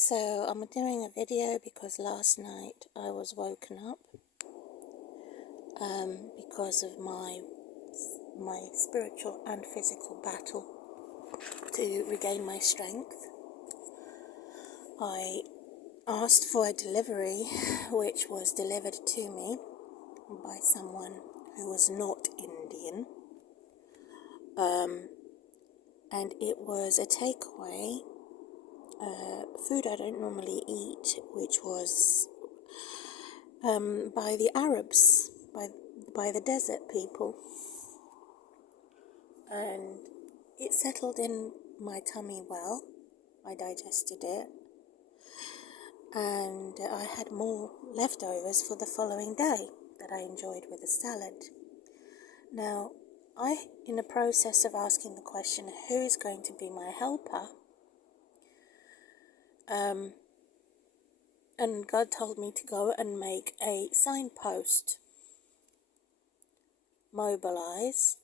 So I'm doing a video because last night I was woken up because of my spiritual and physical battle to regain my strength. I asked for a delivery which was delivered to me by someone who was not Indian, and it was a takeaway, food I don't normally eat, which was by the Arabs, by the desert people, and it settled in my tummy well. I digested it, and I had more leftovers for the following day that I enjoyed with a salad. Now, in the process of asking the question, who is going to be my helper, and God told me to go and make a signpost, mobilize,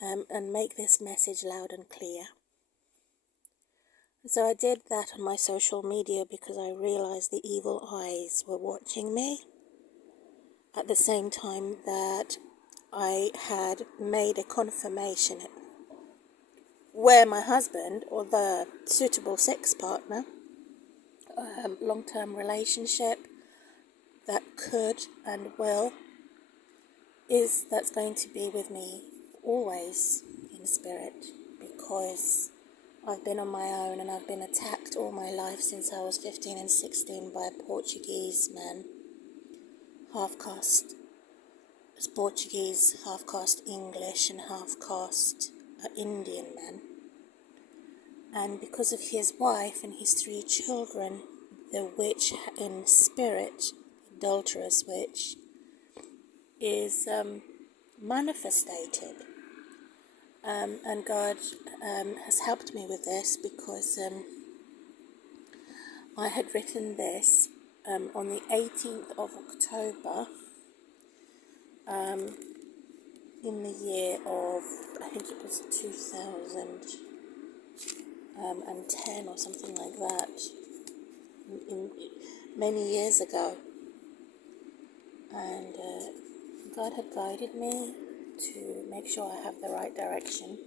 and make this message loud and clear. So I did that on my social media because I realized the evil eyes were watching me at the same time that I had made a confirmation where my husband, or the suitable sex partner, long-term relationship that could and will, that's going to be with me always in spirit, because I've been on my own and I've been attacked all my life since I was 15 and 16 by a Portuguese man, half-caste Portuguese, half-caste English and half-caste Indian man. And because of his wife and his 3 children, the witch in spirit, adulterous witch, is manifested. And God has helped me with this because I had written this on the 18th of October in the year of, I think it was 2010 or something like that, many years ago. And God had guided me to make sure I have the right direction,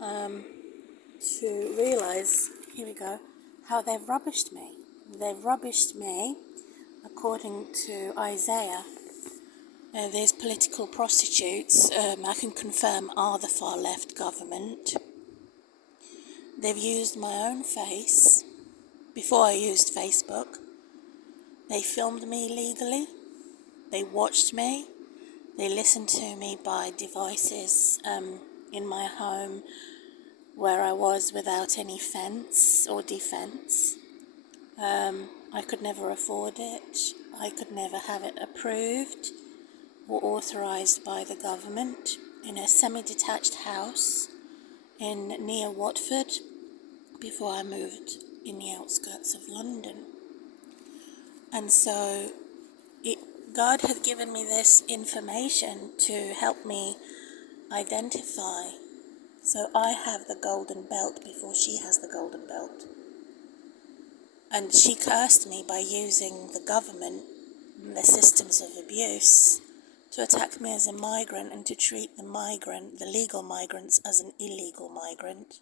to realize, here we go, how they've rubbished me. They've rubbished me, according to Isaiah. These political prostitutes, I can confirm, are the far left government. They've used my own face. Before I used Facebook, they filmed me legally. They watched me. They listened to me by devices in my home where I was without any fence or defense. I could never afford it. I could never have it approved or authorised by the government, in a semi-detached house near Watford before I moved in the outskirts of London. And so God had given me this information to help me identify. So I have the golden belt before she has the golden belt. And she cursed me by using the government and the systems of abuse to attack me as a migrant and to treat the legal migrants, as an illegal migrant.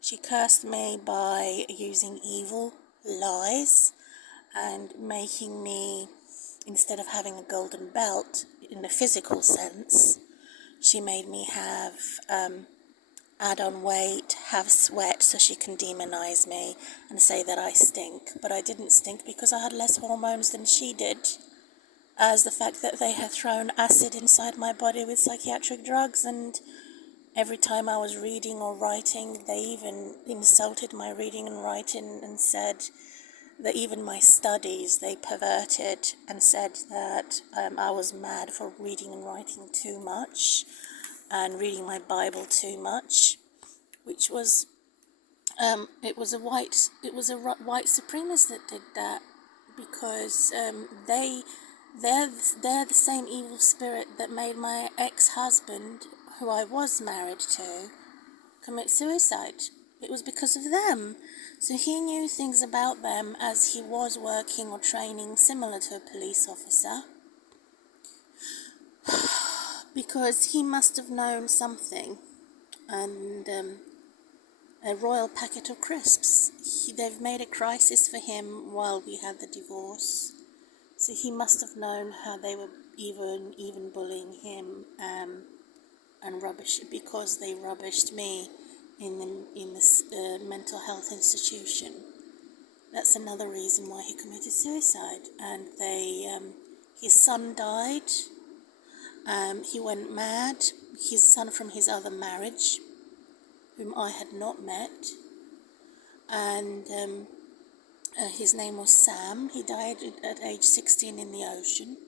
She cursed me by using evil lies and making me, instead of having a golden belt in the physical sense, she made me have add on weight, have sweat, so she can demonize me and say that I stink. But I didn't stink because I had less hormones than she did, as the fact that they had thrown acid inside my body with psychiatric drugs, and every time I was reading or writing, they even insulted my reading and writing and said that even my studies they perverted and said that I was mad for reading and writing too much and reading my Bible too much, which was it was a white supremacist that did that, because they're the same evil spirit that made my ex-husband, who I was married to, commit suicide. It was because of them. So he knew things about them as he was working or training similar to a police officer, because he must have known something. And a royal packet of crisps. They've made a crisis for him while we had the divorce. So he must have known how they were even bullying him, and rubbish, because they rubbished me in this mental health institution. That's another reason why he committed suicide. And his son died. He went mad. His son from his other marriage, whom I had not met, and his name was Sam. He died at age 16 in the ocean,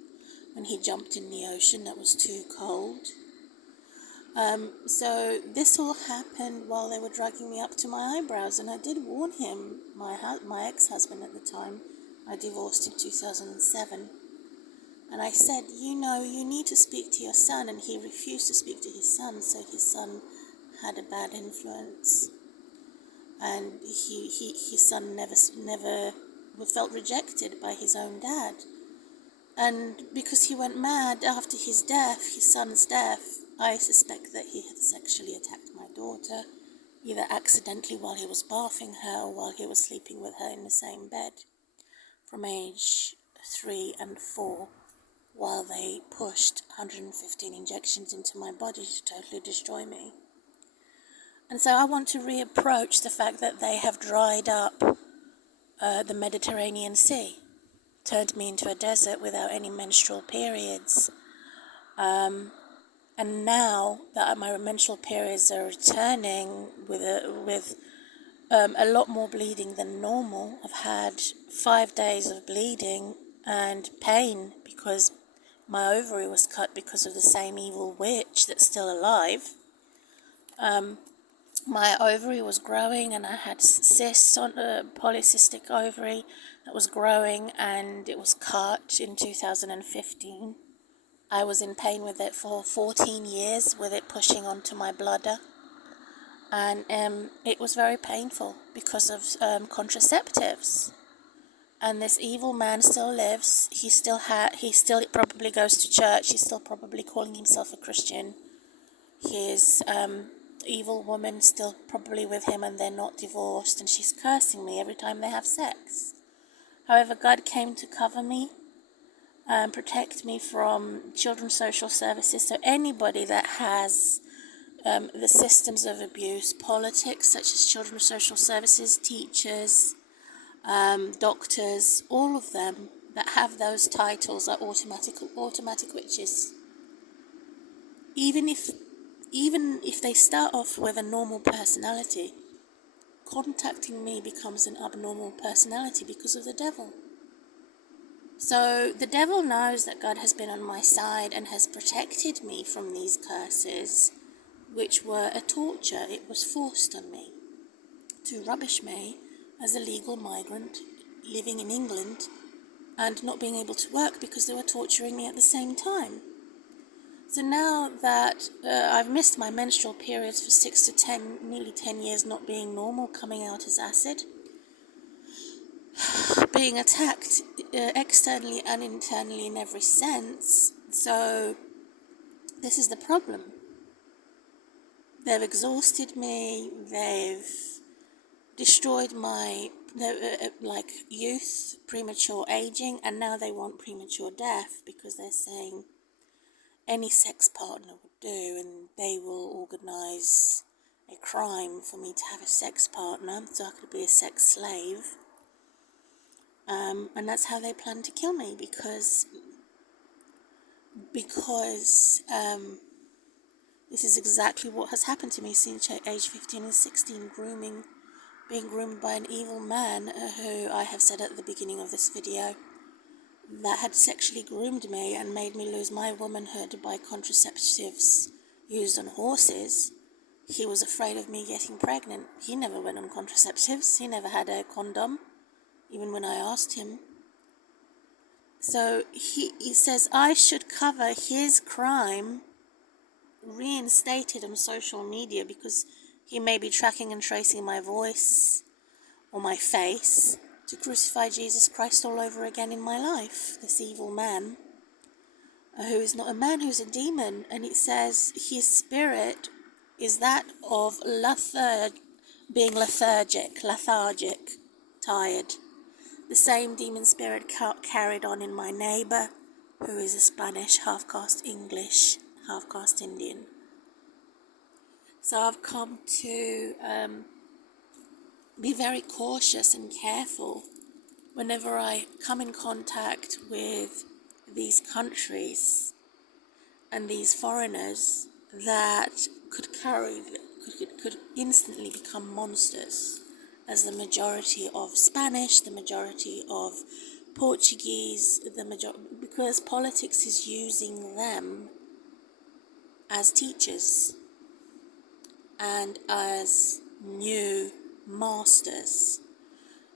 when he jumped in the ocean that was too cold. So this all happened while they were dragging me up to my eyebrows, and I did warn him, my ex-husband at the time. I divorced in 2007. And I said, you need to speak to your son, and he refused to speak to his son, so his son had a bad influence. And his son never felt rejected by his own dad. And because he went mad after his son's death, I suspect that he had sexually attacked my daughter, either accidentally while he was bathing her or while he was sleeping with her in the same bed, from age 3 and 4, while they pushed 115 injections into my body to totally destroy me. And so I want to reapproach the fact that they have dried up the Mediterranean Sea, turned me into a desert without any menstrual periods. And now that my menstrual periods are returning with a lot more bleeding than normal, I've had 5 days of bleeding and pain because my ovary was cut because of the same evil witch that's still alive. My ovary was growing, and I had cysts on a polycystic ovary that was growing, and it was cut in 2015. I was in pain with it for 14 years, with it pushing onto my bladder, and it was very painful because of contraceptives. And this evil man still lives. He still probably goes to church. He's still probably calling himself a Christian. His evil woman still probably with him, and they're not divorced, and she's cursing me every time they have sex. However, God came to cover me and protect me from children's social services. So anybody that has the systems of abuse, politics such as children's social services, teachers, doctors, all of them that have those titles are automatic witches. Even if they start off with a normal personality, contacting me becomes an abnormal personality because of the devil. So the devil knows that God has been on my side and has protected me from these curses, which were a torture. It was forced on me to rubbish me as a legal migrant living in England and not being able to work because they were torturing me at the same time. So now that I've missed my menstrual periods for 6 to nearly 10 years, not being normal, coming out as acid, being attacked externally and internally in every sense. So this is the problem. They've exhausted me. They've destroyed my youth, premature aging, and now they want premature death because they're saying any sex partner would do, and they will organise a crime for me to have a sex partner so I could be a sex slave. And that's how they plan to kill me because this is exactly what has happened to me since age 15 and 16, being groomed by an evil man who I have said at the beginning of this video that had sexually groomed me and made me lose my womanhood by contraceptives used on horses. He was afraid of me getting pregnant. He never went on contraceptives. He never had a condom, even when I asked him. So he says I should cover his crime, reinstated on social media, because He may be tracking and tracing my voice or my face to crucify Jesus Christ all over again in my life. This evil man, who is not a man, who's a demon. And it says his spirit is that of being lethargic, tired. The same demon spirit carried on in my neighbour, who is a Spanish, half-caste English, half-caste Indian. So I've come to be very cautious and careful whenever I come in contact with these countries and these foreigners that could instantly become monsters, as the majority of Spanish, the majority of Portuguese, because politics is using them as teachers and as new masters.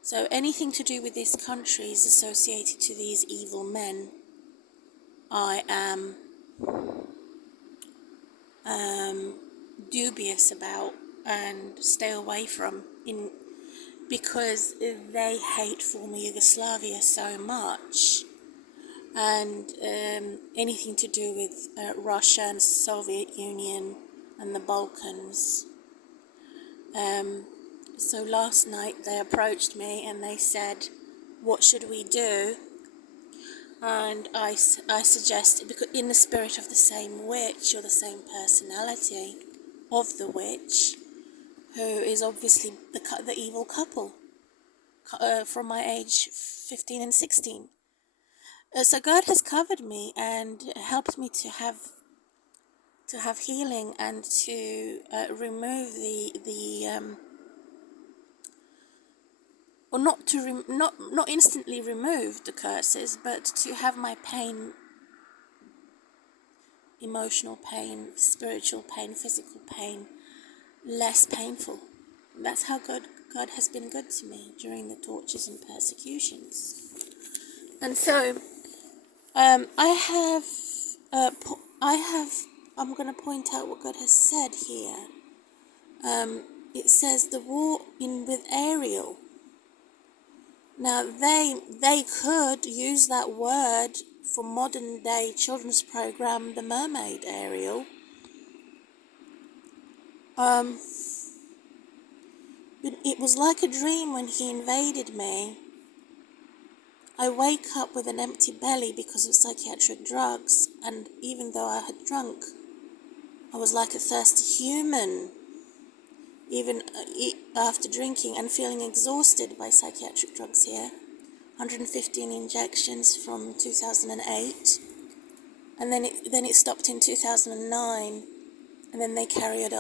So anything to do with these countries associated to these evil men, I am dubious about and stay away from, because they hate former Yugoslavia so much, and anything to do with Russia and Soviet Union and the Balkans. So last night they approached me and they said, what should we do? And I suggested, because in the spirit of the same witch, or the same personality of the witch, who is obviously the evil couple from my age 15 and 16. So God has covered me and helped me to have healing and to remove or not instantly remove the curses, but to have my pain, emotional pain, spiritual pain, physical pain, less painful. That's how God has been good to me during the tortures and persecutions. And so I'm going to point out what God has said here. It says the war with Ariel. Now they could use that word for modern day children's program, The Mermaid Ariel. But it was like a dream when he invaded me. I wake up with an empty belly because of psychiatric drugs, and even though I had drunk, I was like a thirsty human, even after drinking and feeling exhausted by psychiatric drugs here. 115 injections from 2008, and then it stopped in 2009, and then they carried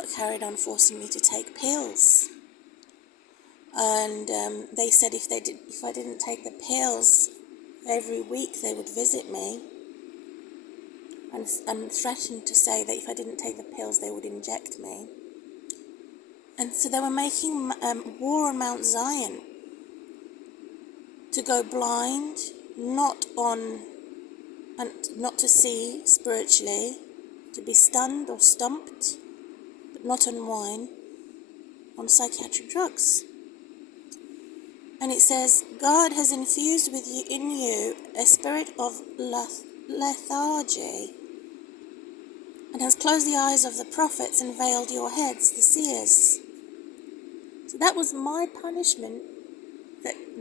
on forcing me to take pills. And they said if I didn't take the pills, every week they would visit me, and threatened to say that if I didn't take the pills, they would inject me. And so they were making war on Mount Zion, to go blind, not to see spiritually, to be stunned or stumped, but not on wine, on psychiatric drugs. And it says, God has infused in you a spirit of lethargy, and has closed the eyes of the prophets and veiled your heads, the seers. So that was my punishment.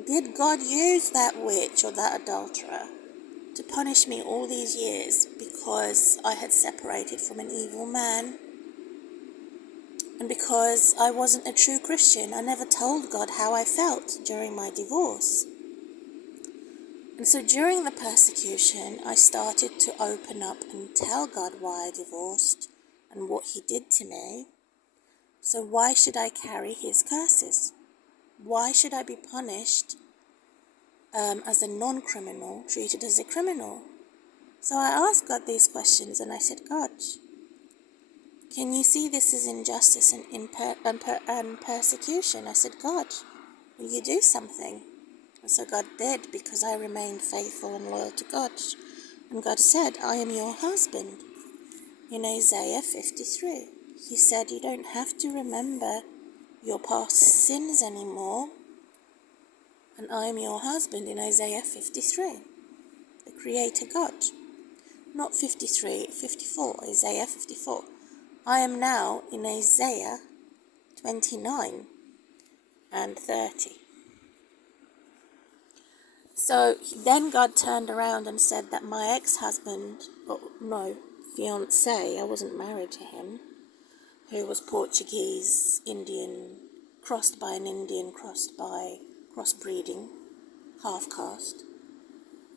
Did God use that witch or that adulterer to punish me all these years because I had separated from an evil man? And because I wasn't a true Christian, I never told God how I felt during my divorce. And so during the persecution, I started to open up and tell God why I divorced and what he did to me. So why should I carry his curses? Why should I be punished as a non-criminal, treated as a criminal? So I asked God these questions, and I said, God, can you see this as injustice and persecution? I said, God, will you do something? And so God did, because I remained faithful and loyal to God. And God said, I am your husband, in Isaiah 53. he said, you don't have to remember your past sins anymore, and I am your husband in Isaiah 53, the Creator God. Not 53, 54, Isaiah 54. I am now in Isaiah 29 and 30. So then God turned around and said that my ex-husband, fiancé, I wasn't married to him, who was Portuguese, Indian, crossed by an Indian, crossed by crossbreeding, half-caste.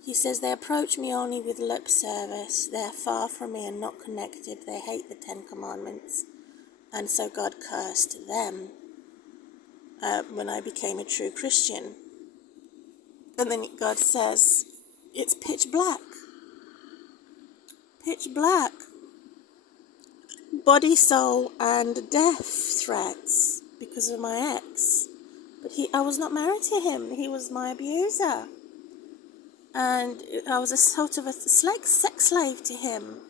He says, they approach me only with lip service, they're far from me and not connected, they hate the 10 Commandments, and so God cursed them when I became a true Christian. And then God says, it's pitch black. Pitch black. Body, soul, and death threats because of my ex. But I was not married to him. He was my abuser. And I was a sort of a sex slave to him.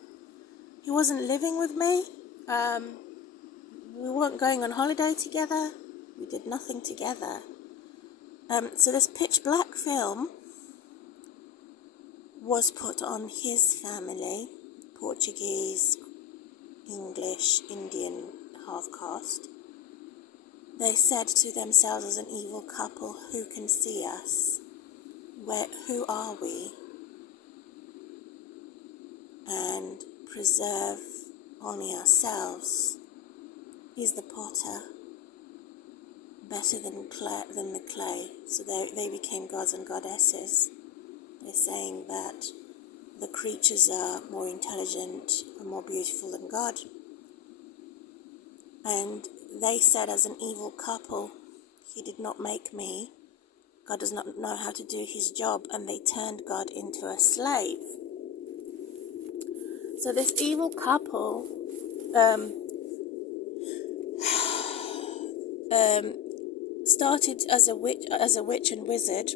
He wasn't living with me. We weren't going on holiday together. We did nothing together. So this pitch black film was put on his family, Portuguese, English, Indian, half-caste. They said to themselves as an evil couple, who can see us? Who are we? And preserve only ourselves. Is the potter better than the clay? So they became gods and goddesses. They're saying that the creatures are more intelligent and more beautiful than God. And they said as an evil couple, he did not make me. God does not know how to do his job, and they turned God into a slave. So this evil couple started as a witch and wizard,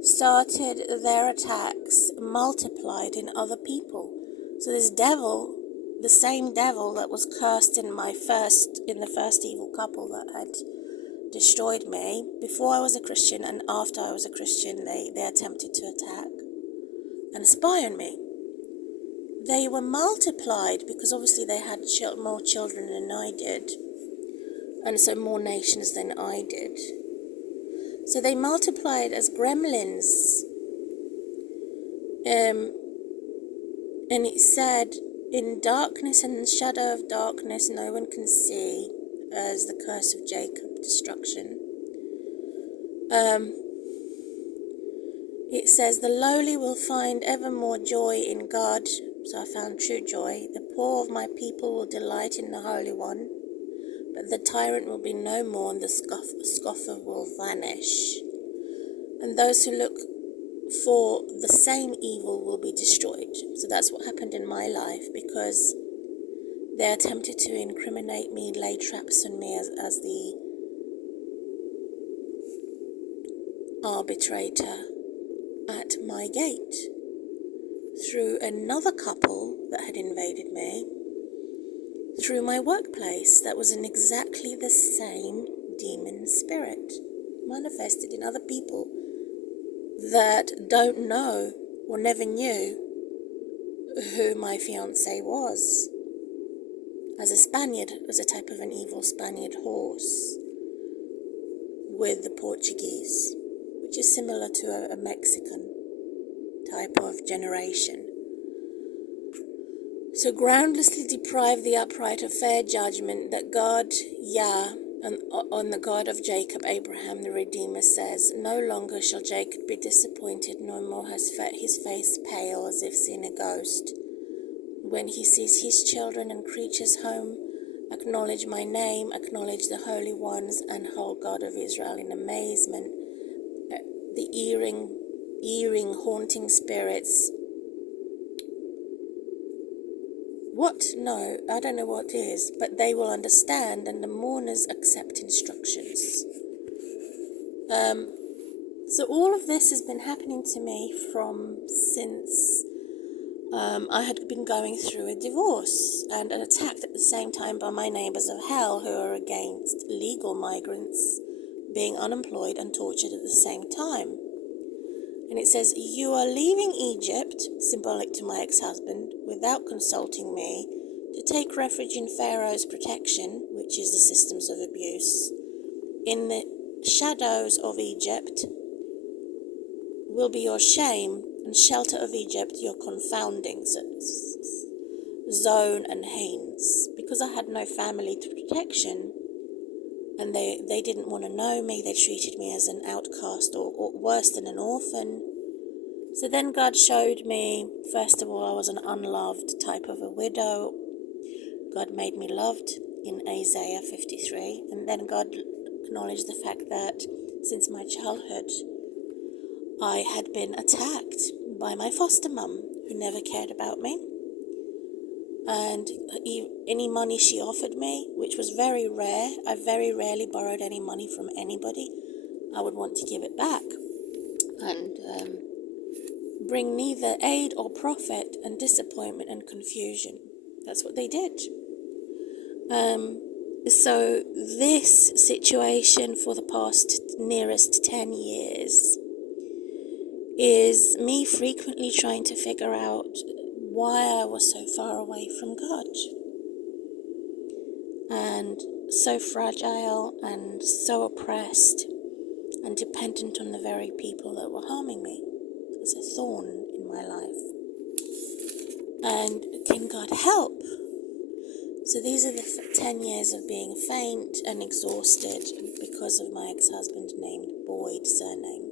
started their attacks, multiplied in other people. So this devil, the same devil that was cursed in the first evil couple that had destroyed me, before I was a Christian and after I was a Christian, they attempted to attack and spy on me. They were multiplied because obviously they had more children than I did, and so more nations than I did. So they multiplied as gremlins. And it said, in darkness and the shadow of darkness no one can see, as the curse of Jacob, destruction. It says, the lowly will find ever more joy in God. So I found true joy. The poor of my people will delight in the Holy One. But the tyrant will be no more, and the scoffer will vanish. And those who look for the same evil will be destroyed. So that's what happened in my life, because they attempted to incriminate me, lay traps on me as the arbitrator at my gate through another couple that had invaded me, through my workplace that was in exactly the same demon spirit manifested in other people that don't know or never knew who my fiancé was. As a Spaniard, as a type of an evil Spaniard horse with the Portuguese, which is similar to a Mexican type of generation. So groundlessly deprive the upright of fair judgment that God, Yah, and on the God of Jacob, Abraham, the Redeemer, says, no longer shall Jacob be disappointed, no more has his face pale as if seeing a ghost. When he sees his children and creatures home, acknowledge my name, acknowledge the holy ones and whole God of Israel in amazement. The earring, haunting spirits. What? No, I don't know what it is, but they will understand, and the mourners accept instructions. So all of this has been happening to me since I had been going through a divorce and attacked at the same time by my neighbours of hell, who are against legal migrants being unemployed and tortured at the same time. And it says, "You are leaving Egypt," symbolic to my ex-husband, "without consulting me, to take refuge in Pharaoh's protection," which is the systems of abuse. "In the shadows of Egypt will be your shame, and shelter of Egypt your confounding zone and Hanes." Because I had no family protection, and they didn't want to know me, they treated me as an outcast or worse than an orphan. So then God showed me, first of all, I was an unloved type of a widow. God made me loved in Isaiah 53. And then God acknowledged the fact that since my childhood, I had been attacked by my foster mum, who never cared about me. And any money she offered me, which was very rare, I very rarely borrowed any money from anybody, I would want to give it back and bring neither aid or profit, and disappointment and confusion. That's what they did. So this situation for the past nearest 10 years is me frequently trying to figure out why I was so far away from God and so fragile and so oppressed and dependent on the very people that were harming me as a thorn in my life. And can God help? So these are the 10 years of being faint and exhausted because of my ex-husband named Boyd, surname.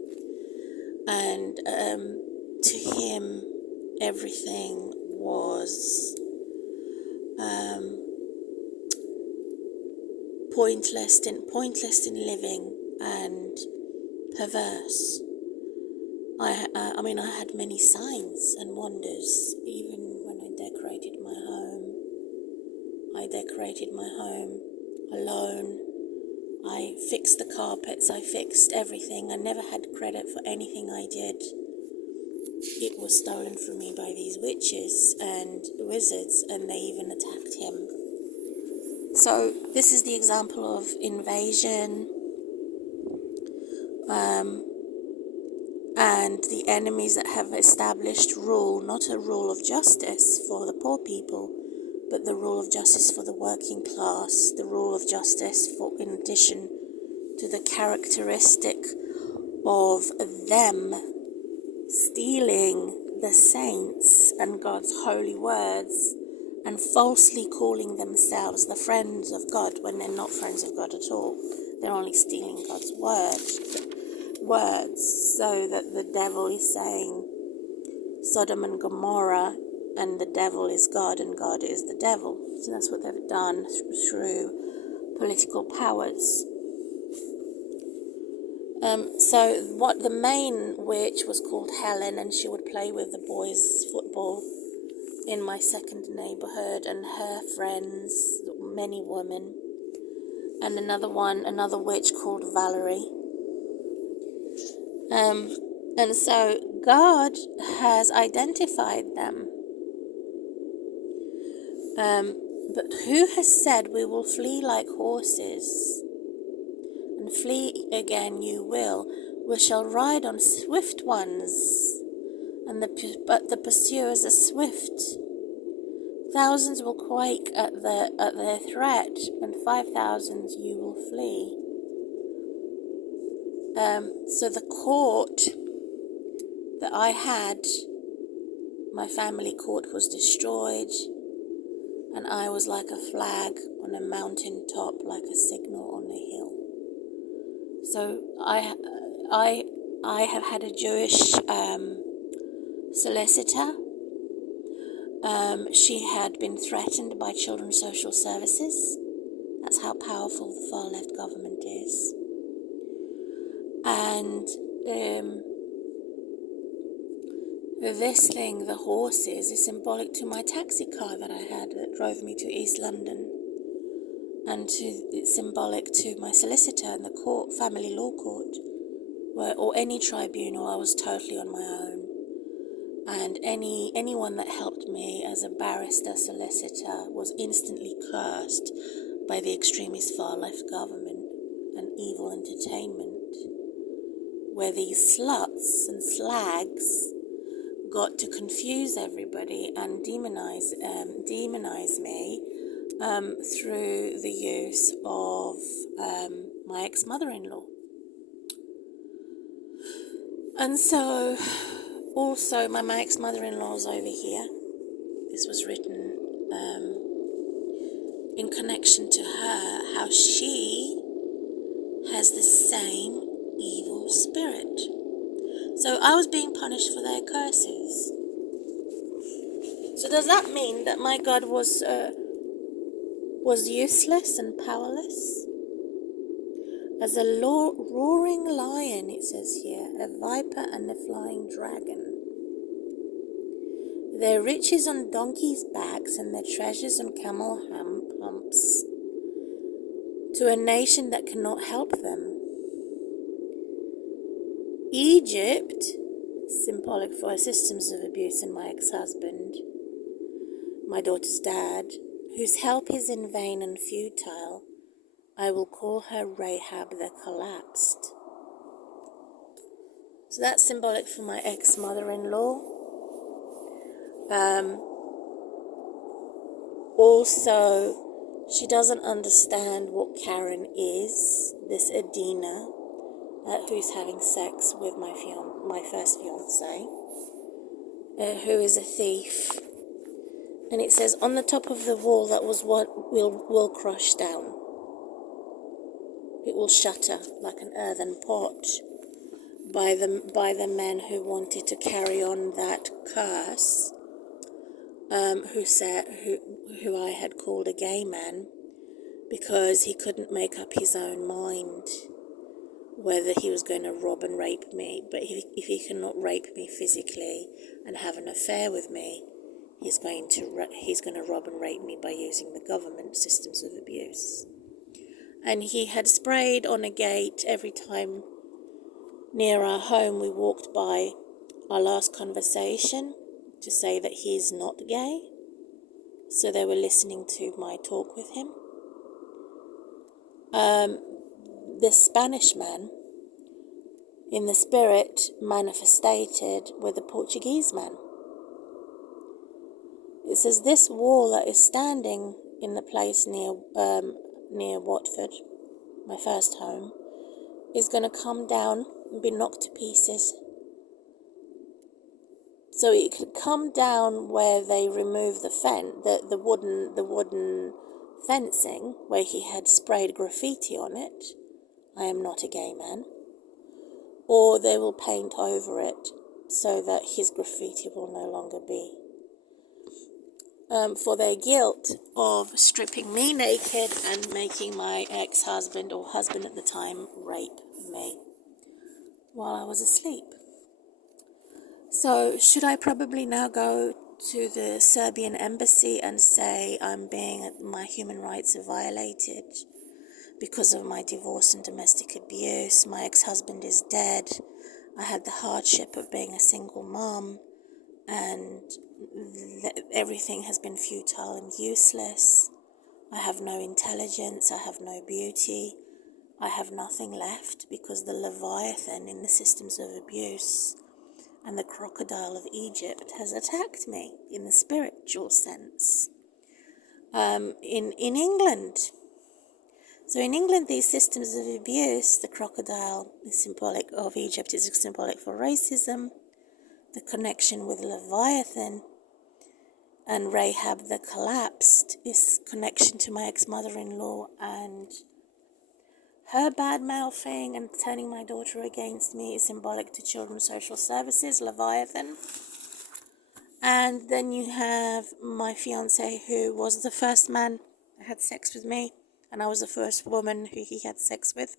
And to him, everything was pointless in living and perverse. I mean, I had many signs and wonders, even when I decorated my home. I decorated my home alone. I fixed the carpets, I fixed everything. I never had credit for anything I did. It was stolen from me by these witches and wizards, and they even attacked him. So this is the example of invasion, and the enemies that have established rule, not a rule of justice for the poor people, but the rule of justice for the working class, the rule of justice for, in addition to the characteristic of them stealing the saints and God's holy words and falsely calling themselves the friends of God when they're not friends of God at all. They're only stealing God's words, so that the devil is saying Sodom and Gomorrah, and the devil is God and God is the devil. So that's what they've done through political powers. So what the main witch was called Helen, and she would play with the boys' football in my second neighborhood, and her friends, many women, and another witch called Valerie. And so God has identified them. But who has said we will flee like horses? And flee again you will. We shall ride on swift ones, but the pursuers are swift. Thousands will quake at their threat, and 5,000 you will flee. So the court that I had, my family court, was destroyed, and I was like a flag on a mountain top, like a signal on a hill. So I have had a Jewish solicitor. She had been threatened by Children's Social Services. That's how powerful the far left government is. And this thing, the horses, is symbolic to my taxi car that I had that drove me to East London, and it's symbolic to my solicitor in the court, family law court, or any tribunal. I was totally on my own. and anyone that helped me as a barrister solicitor was instantly cursed by the extremist far-left government and evil entertainment, where these sluts and slags got to confuse everybody and demonize me through the use of my ex-mother-in-law. And so, also, my ex-mother-in-law's over here. This was written in connection to her, how she has the same evil spirit. So I was being punished for their curses. So does that mean that my God was useless and powerless? As a roaring lion, it says here, a viper and a flying dragon. Their riches on donkeys' backs and their treasures on camel humps, to a nation that cannot help them. Egypt, symbolic for systems of abuse, and my ex-husband, my daughter's dad, whose help is in vain and futile, I will call her Rahab the collapsed. So that's symbolic for my ex-mother-in-law. Also, she doesn't understand what Karen is, this Adina, who's having sex with my first fiance, who is a thief. And it says, on the top of the wall that was what will crush down. It will shatter like an earthen pot by the men who wanted to carry on that curse, who I had called a gay man, because he couldn't make up his own mind whether he was going to rob and rape me. But if he cannot rape me physically and have an affair with me, he's going to rob and rape me by using the government systems of abuse. And he had sprayed on a gate every time near our home we walked by our last conversation to say that he's not gay. So they were listening to my talk with him. This Spanish man, in the spirit, manifested with a Portuguese man. It says this wall that is standing in the place near Watford, my first home, is going to come down and be knocked to pieces. So it could come down where they remove the wooden fencing, where he had sprayed graffiti on it, I am not a gay man, or they will paint over it so that his graffiti will no longer be. For their guilt of stripping me naked and making my ex-husband or husband at the time rape me while I was asleep. So should I probably now go to the Serbian embassy and say my human rights are violated because of my divorce and domestic abuse? My ex-husband is dead. I had the hardship of being a single mom, and everything has been futile and useless. I have no intelligence, I have no beauty, I have nothing left because the Leviathan in the systems of abuse and the crocodile of Egypt has attacked me in the spiritual sense. In England. So in England, these systems of abuse, the crocodile is symbolic of Egypt, is symbolic for racism. The connection with Leviathan and Rahab the collapsed is connection to my ex-mother-in-law and her bad-mouthing and turning my daughter against me is symbolic to Children's Social Services, Leviathan. And then you have my fiancé, who was the first man that had sex with me, and I was the first woman who he had sex with.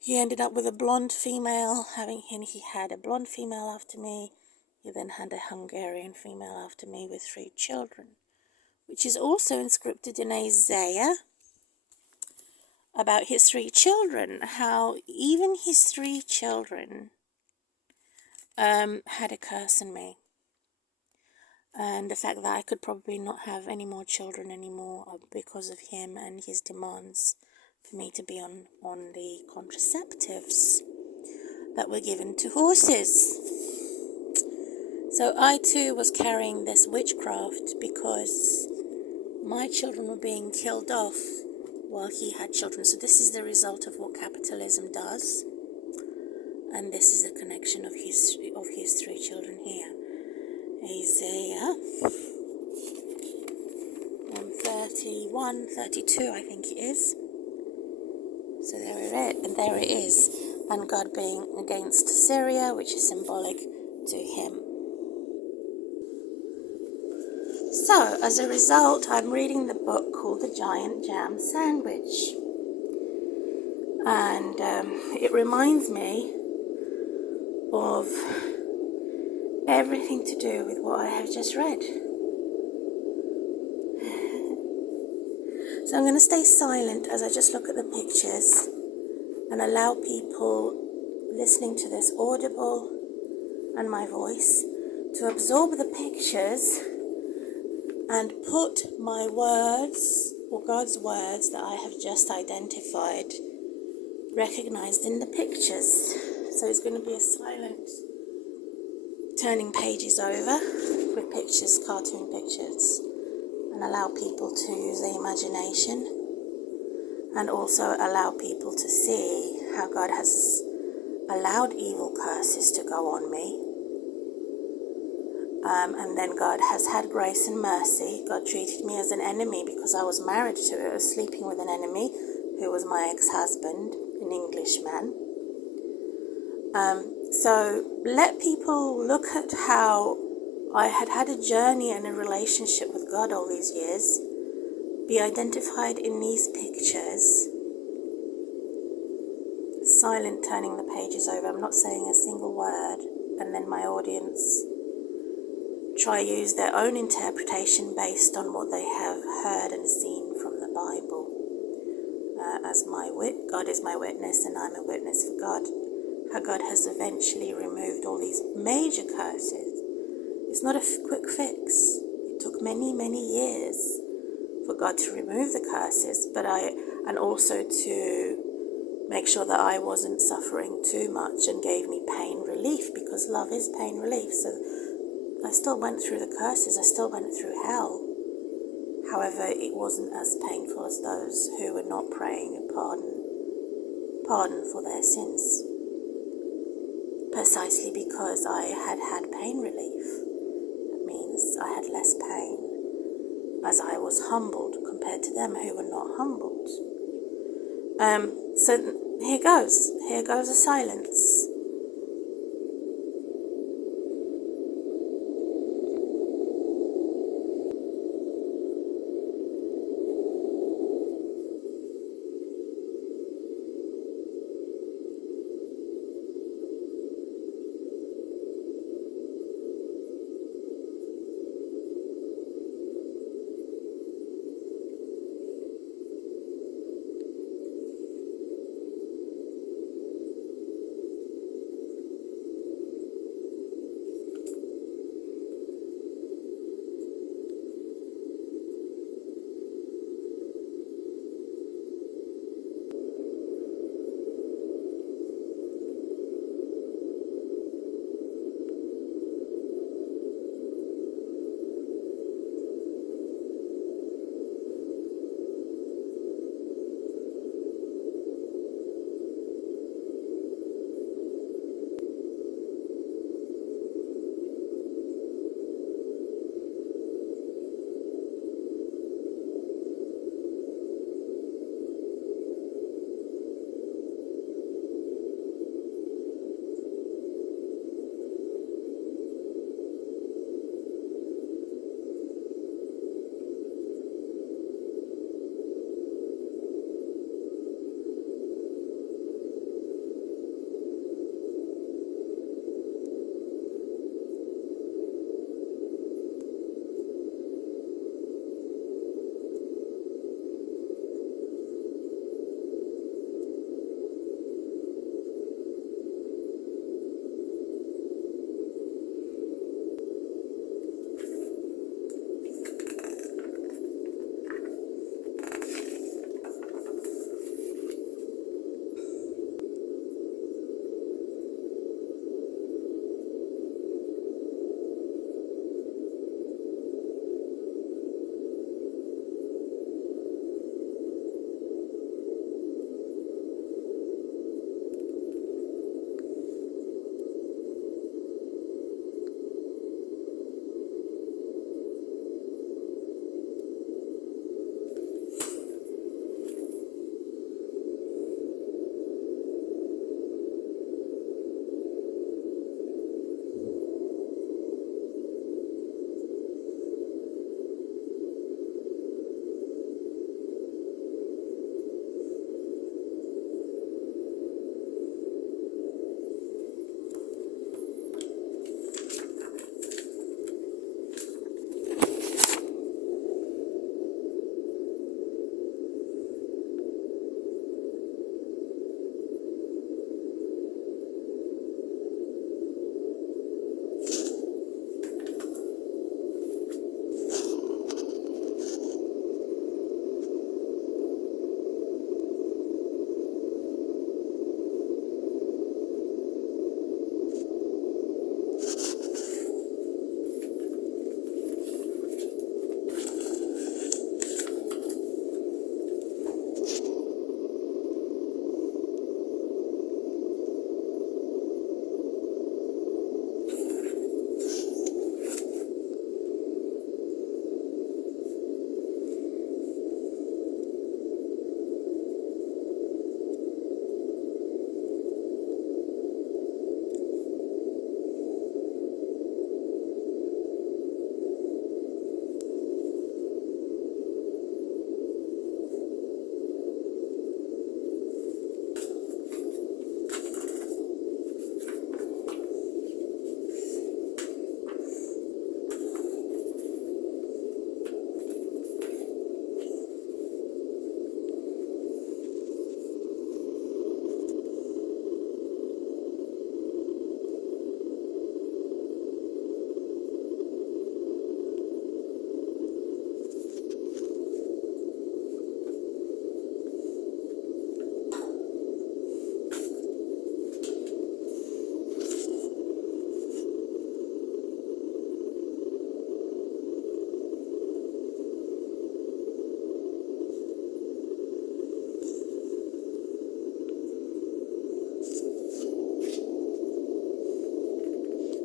He ended up with a blonde female, he had a blonde female after me. He then had a Hungarian female after me with 3 children, which is also inscripted in Isaiah about his 3 children, how even his 3 children had a curse on me. And the fact that I could probably not have any more children anymore because of him and his demands for me to be on the contraceptives that were given to horses. So I too was carrying this witchcraft because my children were being killed off while he had children. So this is the result of what capitalism does. And this is the connection of his 3 children here. Isaiah 31, 32, I think it is. So there it is. And God being against Syria, which is symbolic to him. So, as a result, I'm reading the book called The Giant Jam Sandwich. And it reminds me of everything to do with what I have just read. So I'm going to stay silent as I just look at the pictures and allow people listening to this audible and my voice to absorb the pictures and put my words, or God's words that I have just identified, recognized in the pictures. So it's going to be a silent turning pages over with pictures, cartoon pictures, and allow people to use their imagination, and also allow people to see how God has allowed evil curses to go on me. And then God has had grace and mercy. God treated me as an enemy because I was married to, I was sleeping with an enemy who was my ex-husband, an Englishman. So let people look at how I had a journey and a relationship with God all these years, be identified in these pictures. Silent, turning the pages over. I'm not saying a single word, and then my audience try use their own interpretation based on what they have heard and seen from the Bible. As God is my witness, and I'm a witness for God. How God has eventually removed all these major curses. It's not a quick fix. It took many, many years for God to remove the curses, and also to make sure that I wasn't suffering too much, and gave me pain relief, because love is pain relief. So I still went through the curses, I still went through hell. However, it wasn't as painful as those who were not praying and pardon for their sins. Precisely because I had pain relief. That means I had less pain, as I was humbled compared to them who were not humbled. So here goes a silence.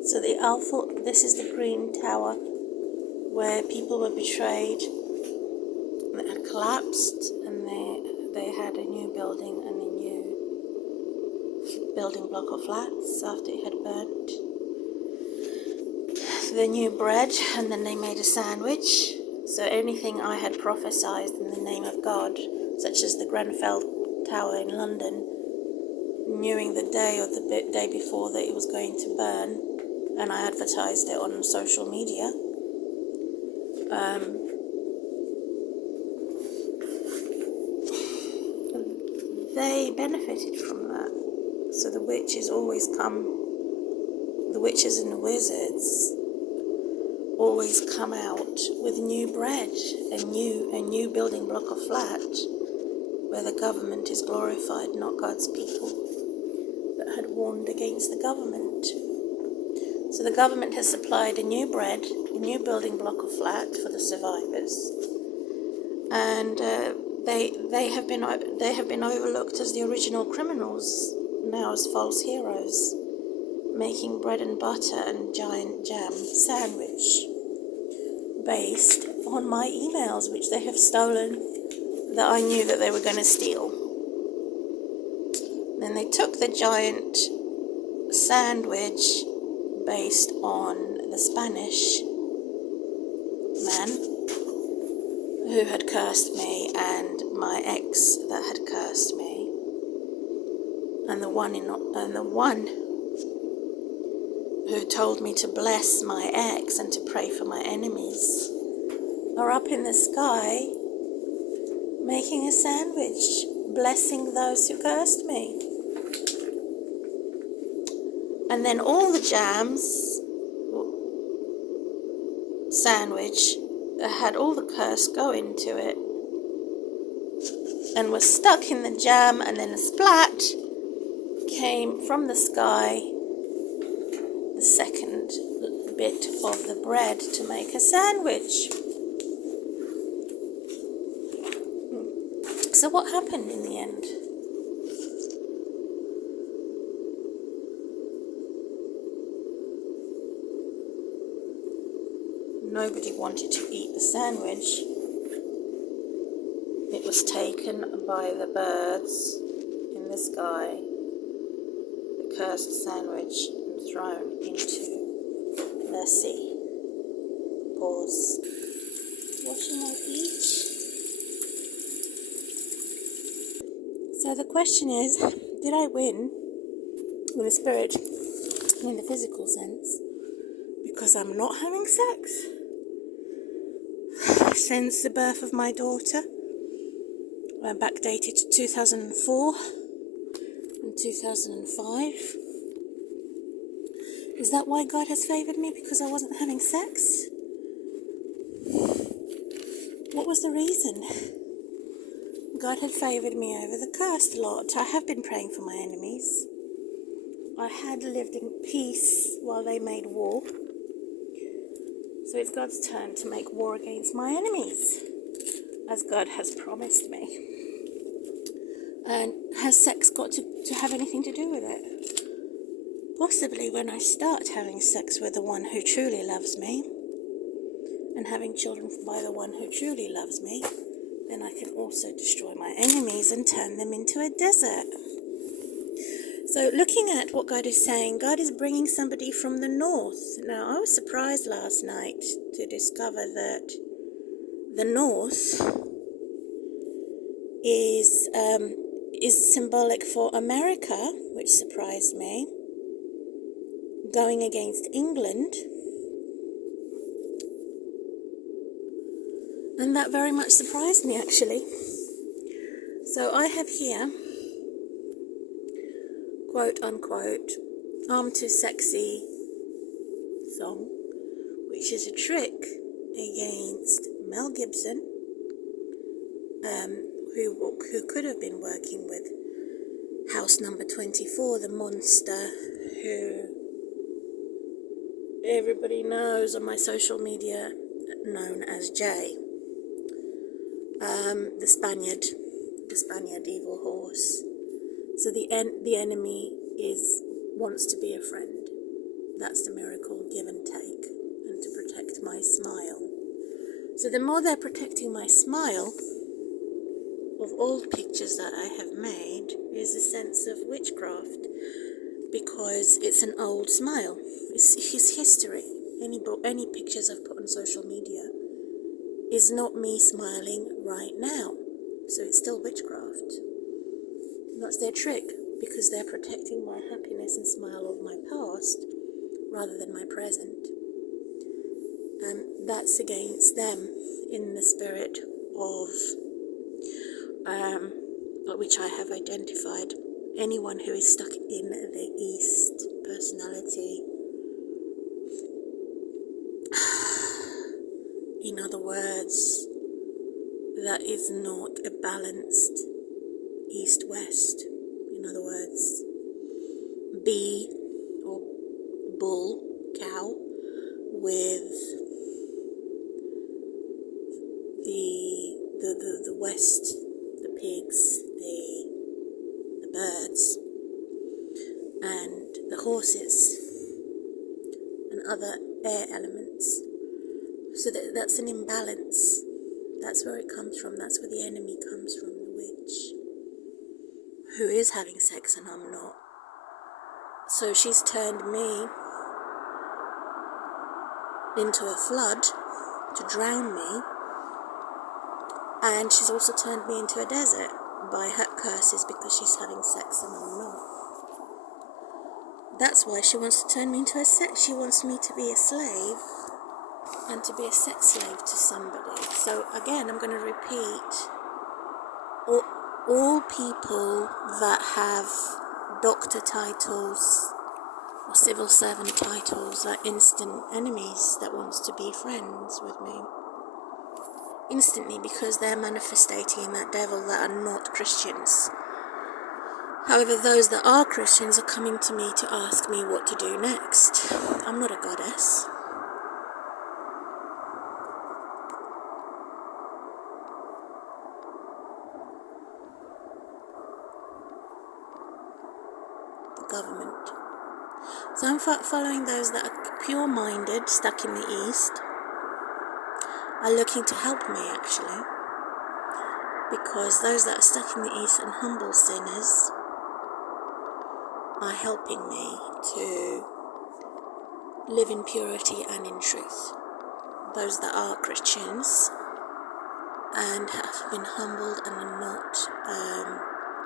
So this is the Green Tower where people were betrayed. It had collapsed, and they had a new building and a new building block of flats after it had burnt. The new bread, and then they made a sandwich. So anything I had prophesied in the name of God, such as the Grenfell Tower in London, knowing the day or the day before that it was going to burn, and I advertised it on social media. They benefited from that. So the witches and the wizards always come out with new bread, a new building block of flat, where the government is glorified, not God's people that had warned against the government. So the government has supplied a new bread, a new building block of flat for the survivors, and they have been overlooked as the original criminals, now as false heroes, making bread and butter and giant jam sandwich based on my emails, which they have stolen, that I knew that they were going to steal. Then they took the giant sandwich based on the Spanish man who had cursed me, and my ex that had cursed me, and the one who told me to bless my ex and to pray for my enemies, are up in the sky making a sandwich, blessing those who cursed me. And then all the jams sandwich had all the curse go into it and was stuck in the jam, and then a splat came from the sky, the second bit of the bread to make a sandwich. So what happened in the end? Nobody wanted to eat the sandwich. It was taken by the birds in the sky, the cursed sandwich, and thrown into the sea. Pause. Washing my feet. So the question is, did I win with the spirit in the physical sense? Because I'm not having sex since the birth of my daughter, backdated to 2004 and 2005. Is that why God has favoured me? Because I wasn't having sex? What was the reason? God had favoured me over the cursed lot. I have been praying for my enemies. I had lived in peace while they made war. So it's God's turn to make war against my enemies, as God has promised me. And has sex got to have anything to do with it? Possibly when I start having sex with the one who truly loves me, and having children by the one who truly loves me, then I can also destroy my enemies and turn them into a desert. So looking at what God is saying, God is bringing somebody from the north. Now, I was surprised last night to discover that the north is symbolic for America, which surprised me, going against England. And that very much surprised me, actually. So I have here, quote unquote, "I'm Too Sexy" song, which is a trick against Mel Gibson, who could have been working with House Number 24, the monster who everybody knows on my social media, known as Jay, the Spaniard evil horse. So the enemy wants to be a friend. That's the miracle, give and take, and to protect my smile. So the more they're protecting my smile, of all pictures that I have made, is a sense of witchcraft, because it's an old smile. It's his history. Any pictures I've put on social media is not me smiling right now. So it's still witchcraft. That's their trick, because they're protecting my happiness and smile of my past rather than my present. And that's against them in the spirit of which I have identified. Anyone who is stuck in the East personality. In other words, that is not a balanced East-West. In other words, bee or bull, cow, with the West, the pigs, the birds, and the horses, and other air elements. So that's an imbalance. That's where it comes from. That's where the enemy comes from, the witch, who is having sex and I'm not. So she's turned me into a flood to drown me, and she's also turned me into a desert by her curses because she's having sex and I'm not. That's why she wants to turn me into a sex. She wants me to be a slave and to be a sex slave to somebody. So again, I'm going to repeat, all people that have doctor titles or civil servant titles are instant enemies that wants to be friends with me. Instantly, because they're manifesting that devil that are not Christians. However, those that are Christians are coming to me to ask me what to do next. I'm not a goddess. The government. So I'm following those that are pure-minded, stuck in the East, are looking to help me actually, because those that are stuck in the East and humble sinners are helping me to live in purity and in truth. Those that are Christians and have been humbled and are not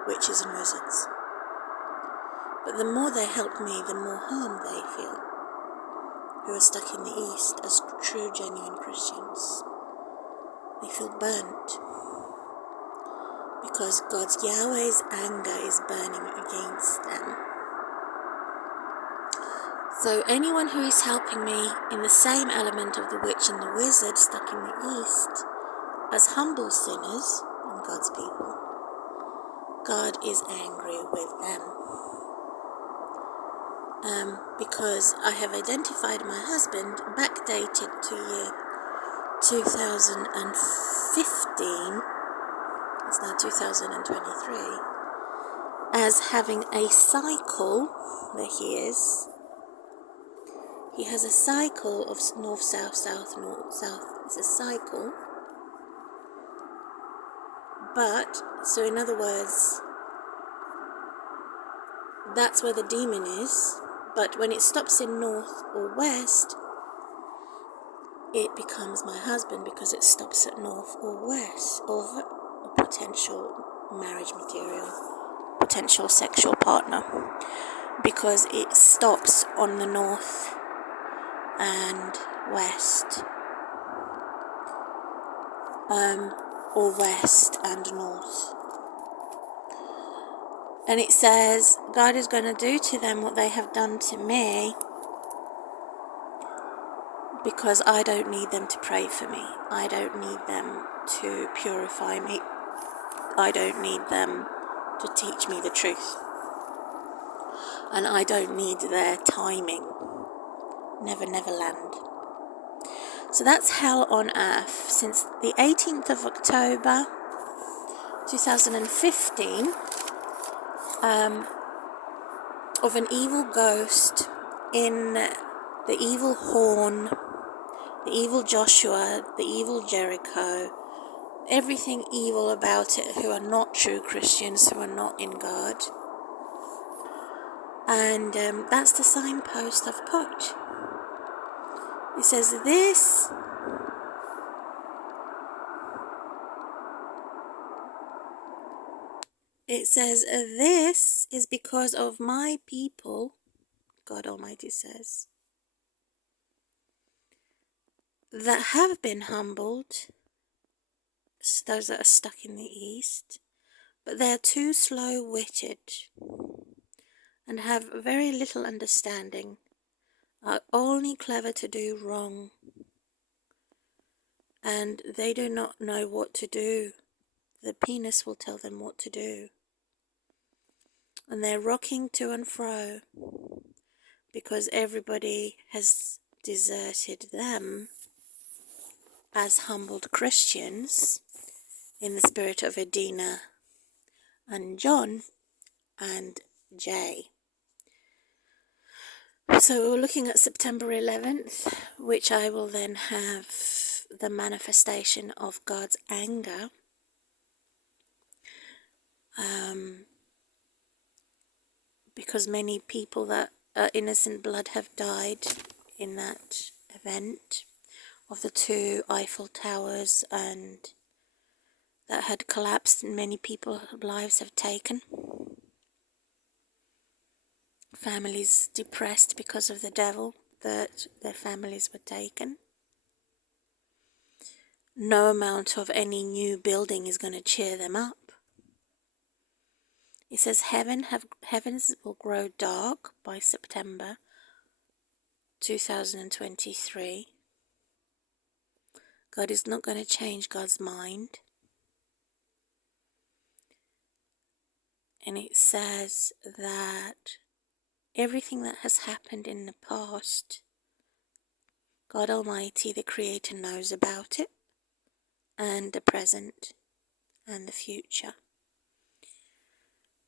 witches and wizards. But the more they help me, the more harm they feel, who are stuck in the East as true, genuine Christians. They feel burnt, because God's Yahweh's anger is burning against them. So anyone who is helping me in the same element of the witch and the wizard stuck in the East as humble sinners and God's people, God is angry with them. Because I have identified my husband, backdated to year 2015, it's now 2023, as having a cycle. There he is. He has a cycle of north, south, south, north, south. It's a cycle. But, so in other words, that's where the demon is. But when it stops in north or west, it becomes my husband, because it stops at north or west of a potential marriage material, potential sexual partner, because it stops on the north and west, or west and north. And it says, God is going to do to them what they have done to me, because I don't need them to pray for me. I don't need them to purify me. I don't need them to teach me the truth. And I don't need their timing. Never, never land. So that's hell on earth. Since the 18th of October 2015, of an evil ghost in the evil Horn, the evil Joshua, the evil Jericho, everything evil about it, who are not true Christians, who are not in God. And that's the signpost I've put. It says this. It says, this is because of my people, God Almighty says, that have been humbled, those that are stuck in the East, but they're too slow-witted and have very little understanding, are only clever to do wrong, and they do not know what to do. The penis will tell them what to do. And they're rocking to and fro because everybody has deserted them as humbled Christians in the spirit of Edina and John and Jay. So we're looking at September 11th, which I will then have the manifestation of God's anger. Because many people that are innocent blood have died in that event of the 2 Eiffel Towers, and that had collapsed and many people's lives have taken. Families depressed because of the devil, that their families were taken. No amount of any new building is going to cheer them up. It says heavens will grow dark by September 2023. God is not going to change God's mind. And it says that everything that has happened in the past, God Almighty, the Creator, knows about it, and the present and the future.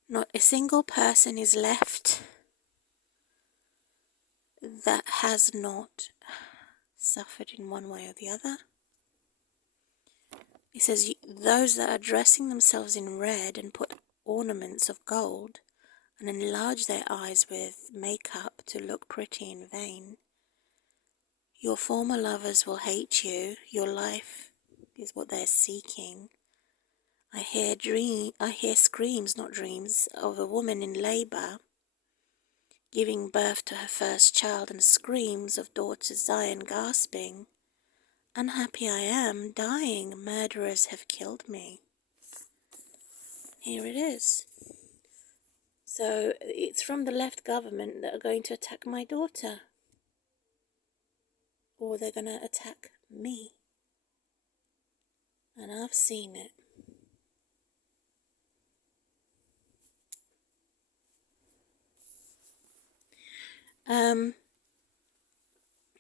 Not a single person is left that has not suffered in one way or the other. It says those that are dressing themselves in red and put ornaments of gold and enlarge their eyes with makeup to look pretty in vain. Your former lovers will hate you. Your life is what they're seeking. I hear screams, not dreams, of a woman in labour giving birth to her first child, and screams of daughter Zion gasping, unhappy I am, dying, murderers have killed me. Here it is. So it's from the left government that are going to attack my daughter. Or they're going to attack me. And I've seen it.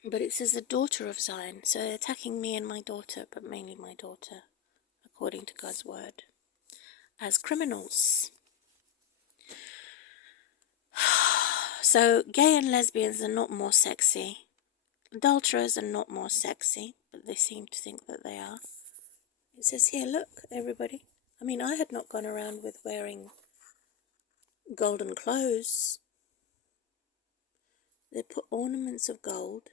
But it says the daughter of Zion. So they're attacking me and my daughter, but mainly my daughter, according to God's word, as criminals. So gay and lesbians are not more sexy. Adulterers are not more sexy, but they seem to think that they are. It says here, look, everybody. I mean, I had not gone around with wearing golden clothes. They put ornaments of gold,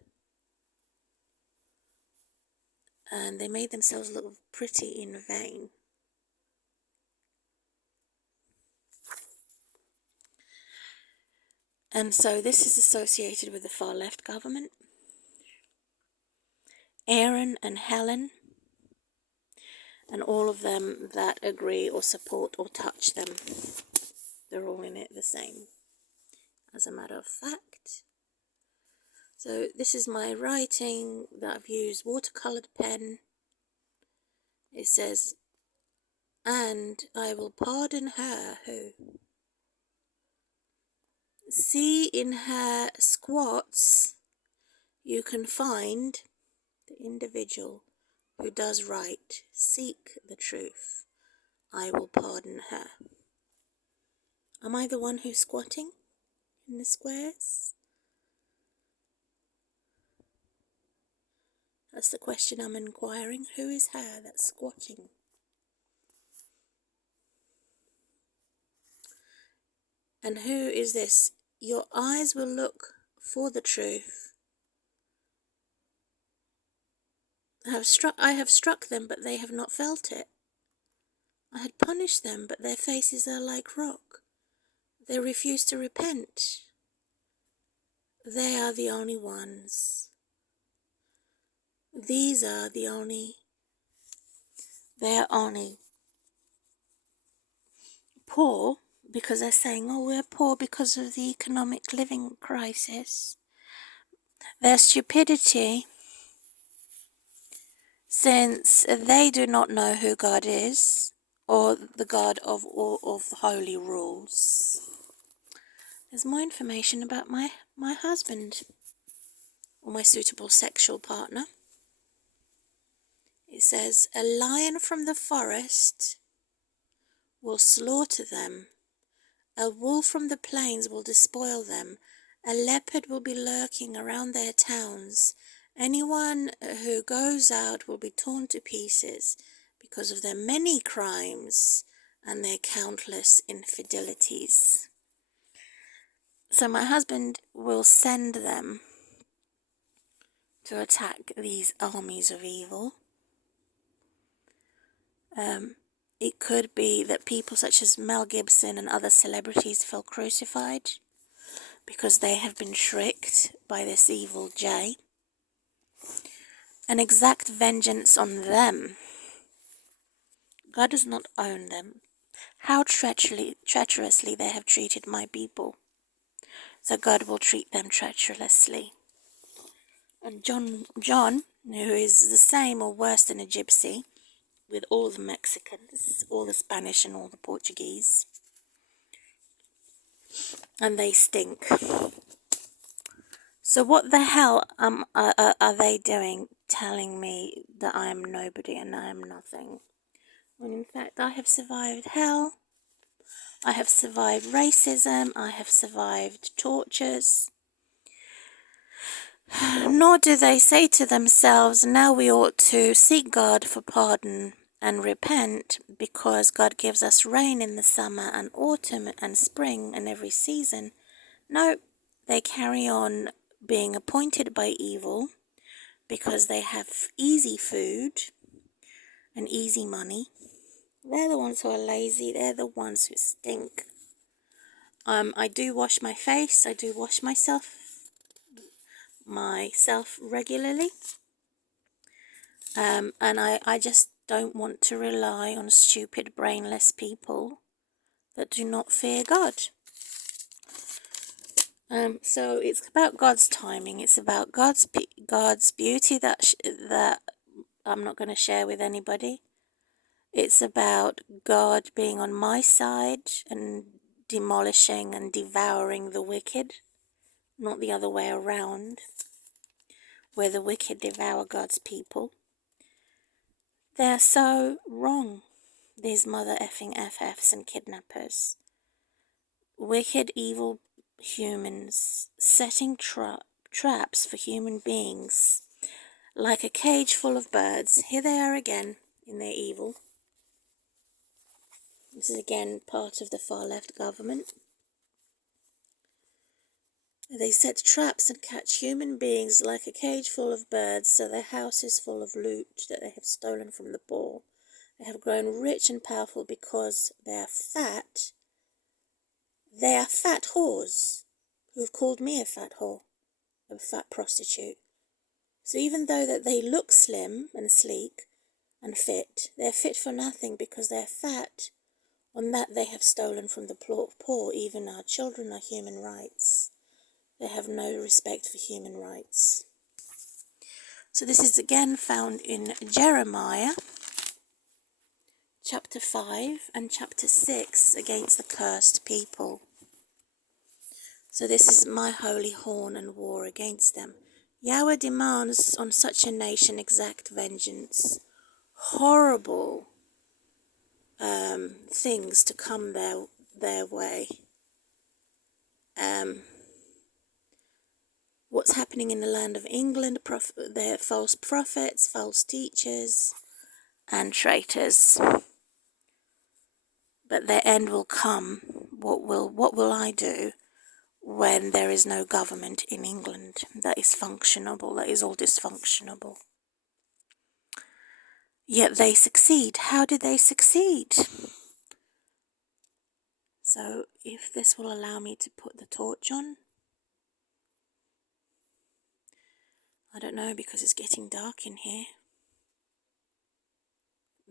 and they made themselves look pretty in vain. And so this is associated with the far left government. Aaron and Helen, and all of them that agree or support or touch them. They're all in it the same, as a matter of fact. So this is my writing that I've used watercoloured pen. It says, and I will pardon her who. See in her squats you can find the individual who does right. Seek the truth. I will pardon her. Am I the one who's squatting in the squares? That's the question I'm inquiring. Who is her that's squatting? And who is this? Your eyes will look for the truth. I have struck them, but they have not felt it. I had punished them, but their faces are like rock. They refuse to repent. They are the only ones. These are the only. They are only poor because they're saying, oh, we're poor because of the economic living crisis. Their stupidity, since they do not know who God is, or the God of all of the holy rules. There's more information about my husband, or my suitable sexual partner. It says, a lion from the forest will slaughter them. A wolf from the plains will despoil them. A leopard will be lurking around their towns. Anyone who goes out will be torn to pieces because of their many crimes and their countless infidelities. So my husband will send them to attack these armies of evil. It could be that people such as Mel Gibson and other celebrities feel crucified because they have been tricked by this evil Jay. An exact vengeance on them. God does not own them. How treacherously they have treated my people. So God will treat them treacherously. And John, who is the same or worse than a gypsy, with all the Mexicans, all the Spanish and all the Portuguese. And they stink. So what the hell are they doing telling me that I am nobody and I am nothing? When in fact I have survived hell, I have survived racism, I have survived tortures. Nor do they say to themselves, now we ought to seek God for pardon and repent because God gives us rain in the summer and autumn and spring and every season. No, they carry on being appointed by evil because they have easy food and easy money. They're the ones who are lazy. They're the ones who stink. I do wash my face. I do wash myself regularly. And I just don't want to rely on stupid, brainless people that do not fear God. So it's about God's timing. It's about God's beauty that I'm not going to share with anybody. It's about God being on my side and demolishing and devouring the wicked, not the other way around, where the wicked devour God's people. They're so wrong, these mother effing FFs and kidnappers. Wicked, evil humans setting traps for human beings like a cage full of birds. Here they are again in their evil. This is again part of the far left government. They set traps and catch human beings like a cage full of birds, so their house is full of loot that they have stolen from the poor. They have grown rich and powerful because they are fat. They are fat whores who've called me a fat whore, a fat prostitute. So even though that they look slim and sleek and fit, they're fit for nothing because they're fat. On that they have stolen from the poor. Even our children are human rights. They have no respect for human rights. So this is again found in Jeremiah chapter 5 and chapter 6 against the cursed people. So this is my holy horn and war against them. Yahweh demands on such a nation exact vengeance. Horrible things to come their way. What's happening happening in the land of England. They're false prophets, false teachers, and traitors. But their end will come. What will I do when there is no government in England that is functionable, that is all dysfunctionable? Yet they succeed. How did they succeed? So if this will allow me to put the torch on, I don't know, because it's getting dark in here.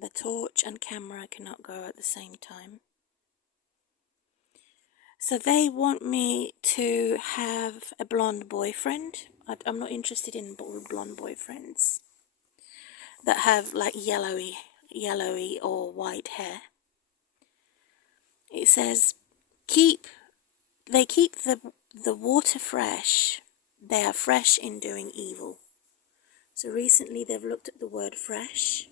The torch and camera cannot go at the same time. So they want me to have a blonde boyfriend. I'm not interested in blonde boyfriends that have like yellowy or white hair. It says, they keep the water fresh. They are fresh in doing evil. So recently they've looked at the word fresh.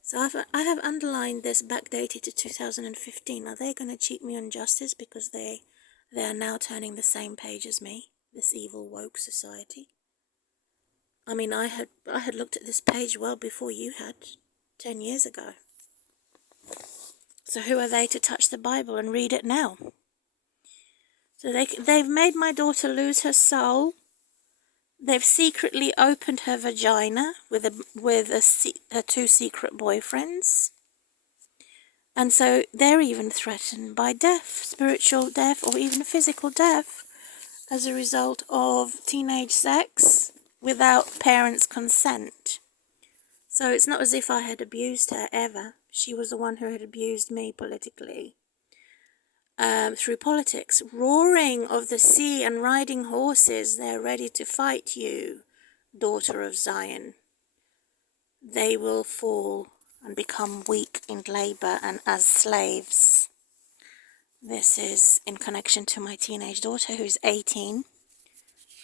So I have underlined this backdated to 2015. Are they going to cheat me on justice because they are now turning the same page as me, this evil woke society? I mean, I had looked at this page well before you had, 10 years ago. So who are they to touch the Bible and read it now? So they've made my daughter lose her soul. They've secretly opened her vagina with her 2 secret boyfriends. And so they're even threatened by death, spiritual death, or even physical death as a result of teenage sex without parents' consent. So it's not as if I had abused her ever. She was the one who had abused me politically. Through politics, roaring of the sea and riding horses, they're ready to fight you, daughter of Zion. They will fall and become weak in labor and as slaves. This is in connection to my teenage daughter, who's 18,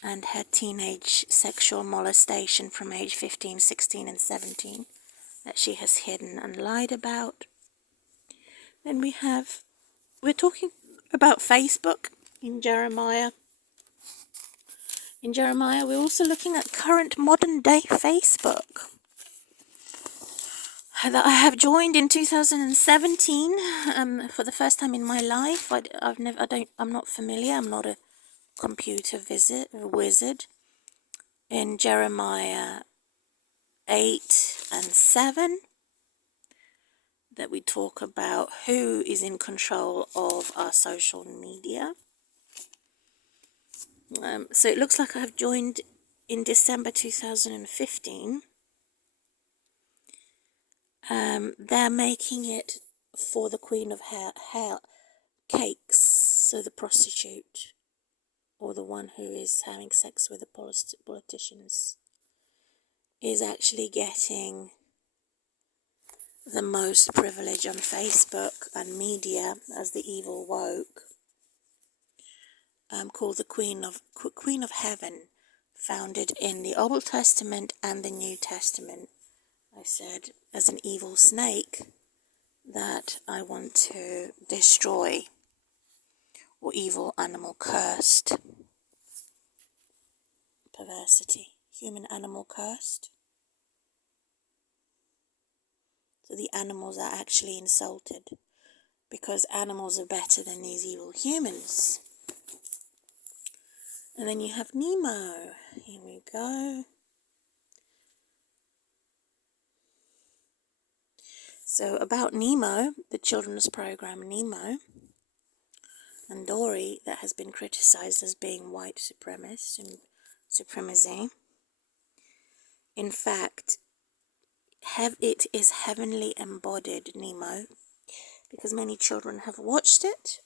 and her teenage sexual molestation from age 15, 16, and 17 that she has hidden and lied about. Then we're talking about Facebook in Jeremiah. In Jeremiah, we're also looking at current modern day Facebook that I have joined in 2017 for the first time in my life. I'm not familiar. I'm not a computer wizard. In Jeremiah 8 and 7, that we talk about who is in control of our social media. So it looks like I have joined in December 2015. They're making it for the Queen of Hell cakes, so the prostitute or the one who is having sex with the politicians is actually getting the most privilege on Facebook and media as the evil woke, called the Queen of Heaven, founded in the Old Testament and the New Testament. I said, as an evil snake, that I want to destroy, or evil animal cursed. Perversity. Human animal cursed. So the animals are actually insulted because animals are better than these evil humans. And then you have Nemo. Here we go. So about Nemo, the children's program Nemo, and Dory, that has been criticized as being white supremacist and supremacy. In fact, it is heavenly embodied Nemo, because many children have watched it.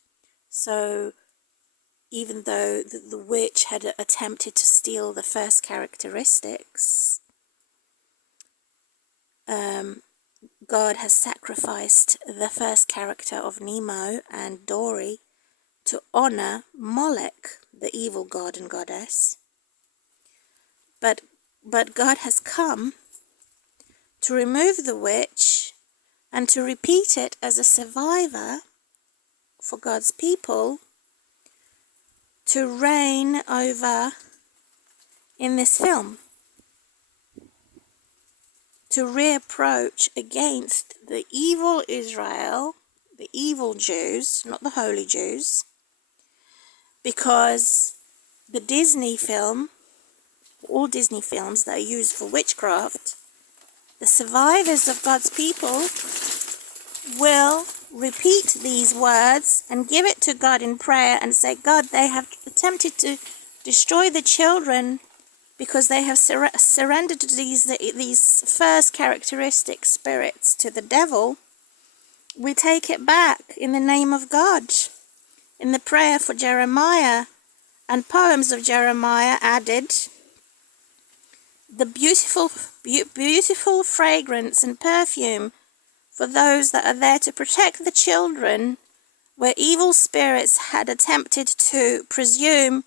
So even though the witch had attempted to steal the first characteristics, God has sacrificed the first character of Nemo and Dory to honor Molech, the evil god and goddess. But God has come to remove the witch and to repeat it as a survivor for God's people, to reign over in this film to reapproach against the evil Israel, the evil Jews, not the holy Jews, because the Disney film, all Disney films that are used for witchcraft, the survivors of God's people will repeat these words and give it to God in prayer and say, God, they have attempted to destroy the children because they have surrendered these first characteristic spirits to the devil. We take it back in the name of God. In the prayer for Jeremiah and poems of Jeremiah added, the beautiful fragrance and perfume for those that are there to protect the children, where evil spirits had attempted to presume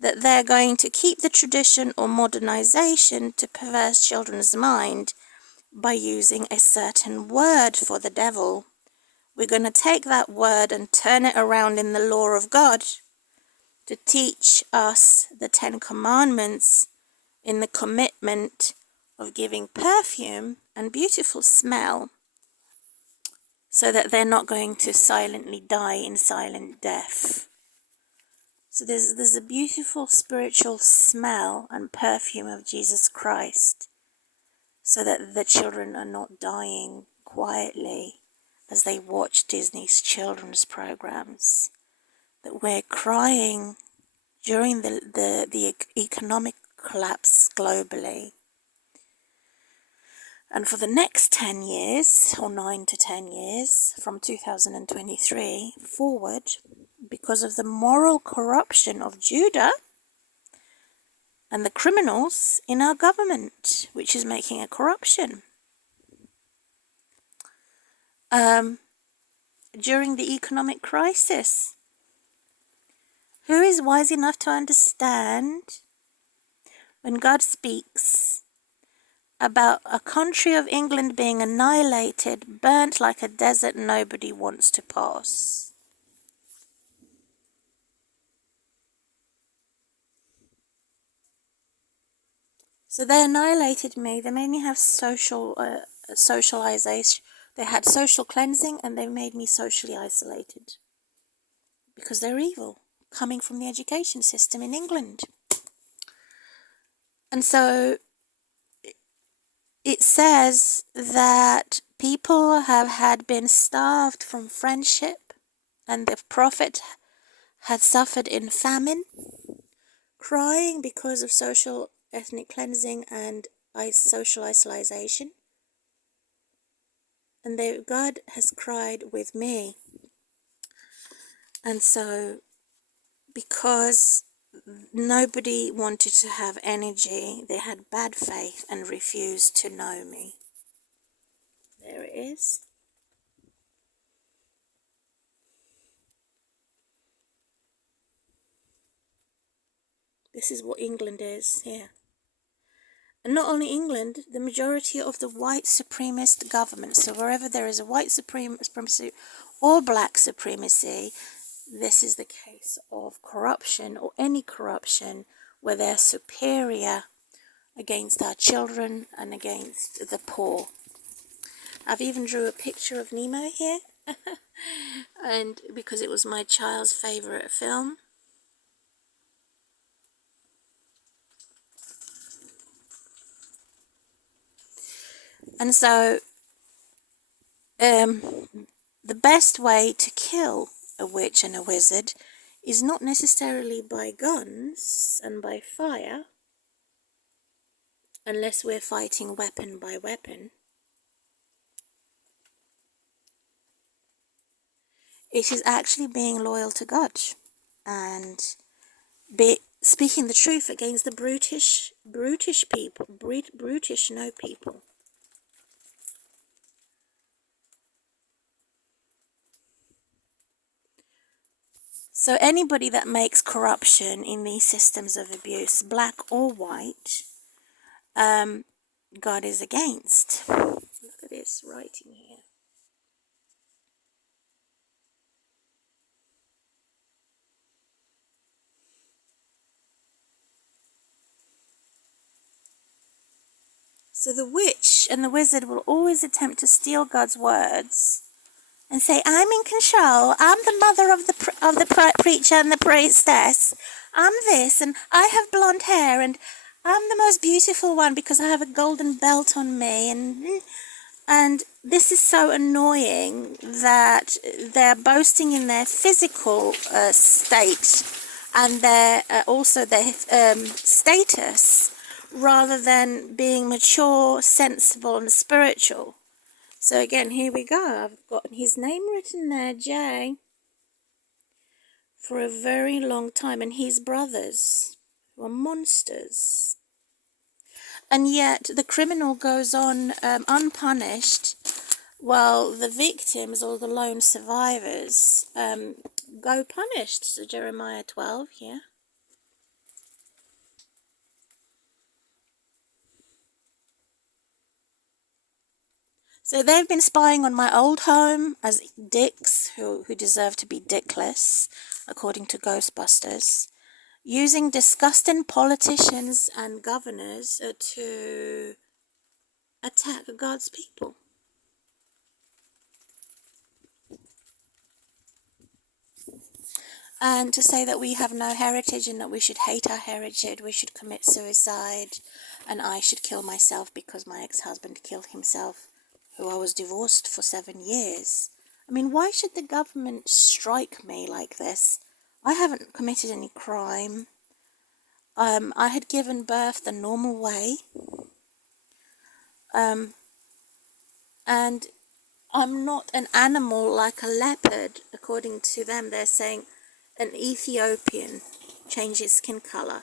that they're going to keep the tradition or modernization to perverse children's mind by using a certain word for the devil. We're going to take that word and turn it around in the law of God to teach us the 10 Commandments in the commitment of giving perfume and beautiful smell, so that they're not going to silently die in silent death. So there's a beautiful spiritual smell and perfume of Jesus Christ, so that the children are not dying quietly as they watch Disney's children's programs. That we're crying during the economic collapse globally. And for the next 10 years, or 9 to 10 years, from 2023 forward, because of the moral corruption of Judah and the criminals in our government, which is making a corruption. During the economic crisis, who is wise enough to understand when God speaks about a country of England being annihilated, burnt like a desert nobody wants to pass? So they annihilated me. They made me have socialization. They had social cleansing, and they made me socially isolated. Because they're evil, coming from the education system in England. And so it says that people had been starved from friendship, and the prophet had suffered in famine, crying because of social ethnic cleansing and social isolation. And God has cried with me. And so, because nobody wanted to have energy, they had bad faith and refused to know me. There it is. This is what England is here. And not only England, the majority of the white supremacist government. So wherever there is a white supremacy or black supremacy, this is the case of corruption, or any corruption where they're superior against our children and against the poor. I've even drew a picture of Nemo here, and because it was my child's favourite film. And so, the best way to kill a witch and a wizard is not necessarily by guns and by fire, unless we're fighting weapon by weapon. It is actually being loyal to God and speaking the truth against the brutish people, brutish no people. So anybody that makes corruption in these systems of abuse, black or white, God is against. Look at this writing here. So the witch and the wizard will always attempt to steal God's words and say, I'm in control, I'm the mother of the preacher and the priestess, I'm this, and I have blonde hair, and I'm the most beautiful one because I have a golden belt on me, and this is so annoying that they're boasting in their physical state and also their status, rather than being mature, sensible, and spiritual. So again, here we go. I've got his name written there, Jay, for a very long time, and his brothers were monsters. And yet the criminal goes on unpunished, while the victims, or the lone survivors, go punished. So Jeremiah 12 here. So they've been spying on my old home as dicks who deserve to be dickless, according to Ghostbusters, using disgusting politicians and governors to attack God's people. And to say that we have no heritage and that we should hate our heritage, we should commit suicide, and I should kill myself because my ex-husband killed himself, who I was divorced for 7 years. I mean, why should the government strike me like this? I haven't committed any crime. I had given birth the normal way. And I'm not an animal like a leopard. According to them, they're saying an Ethiopian changes skin colour,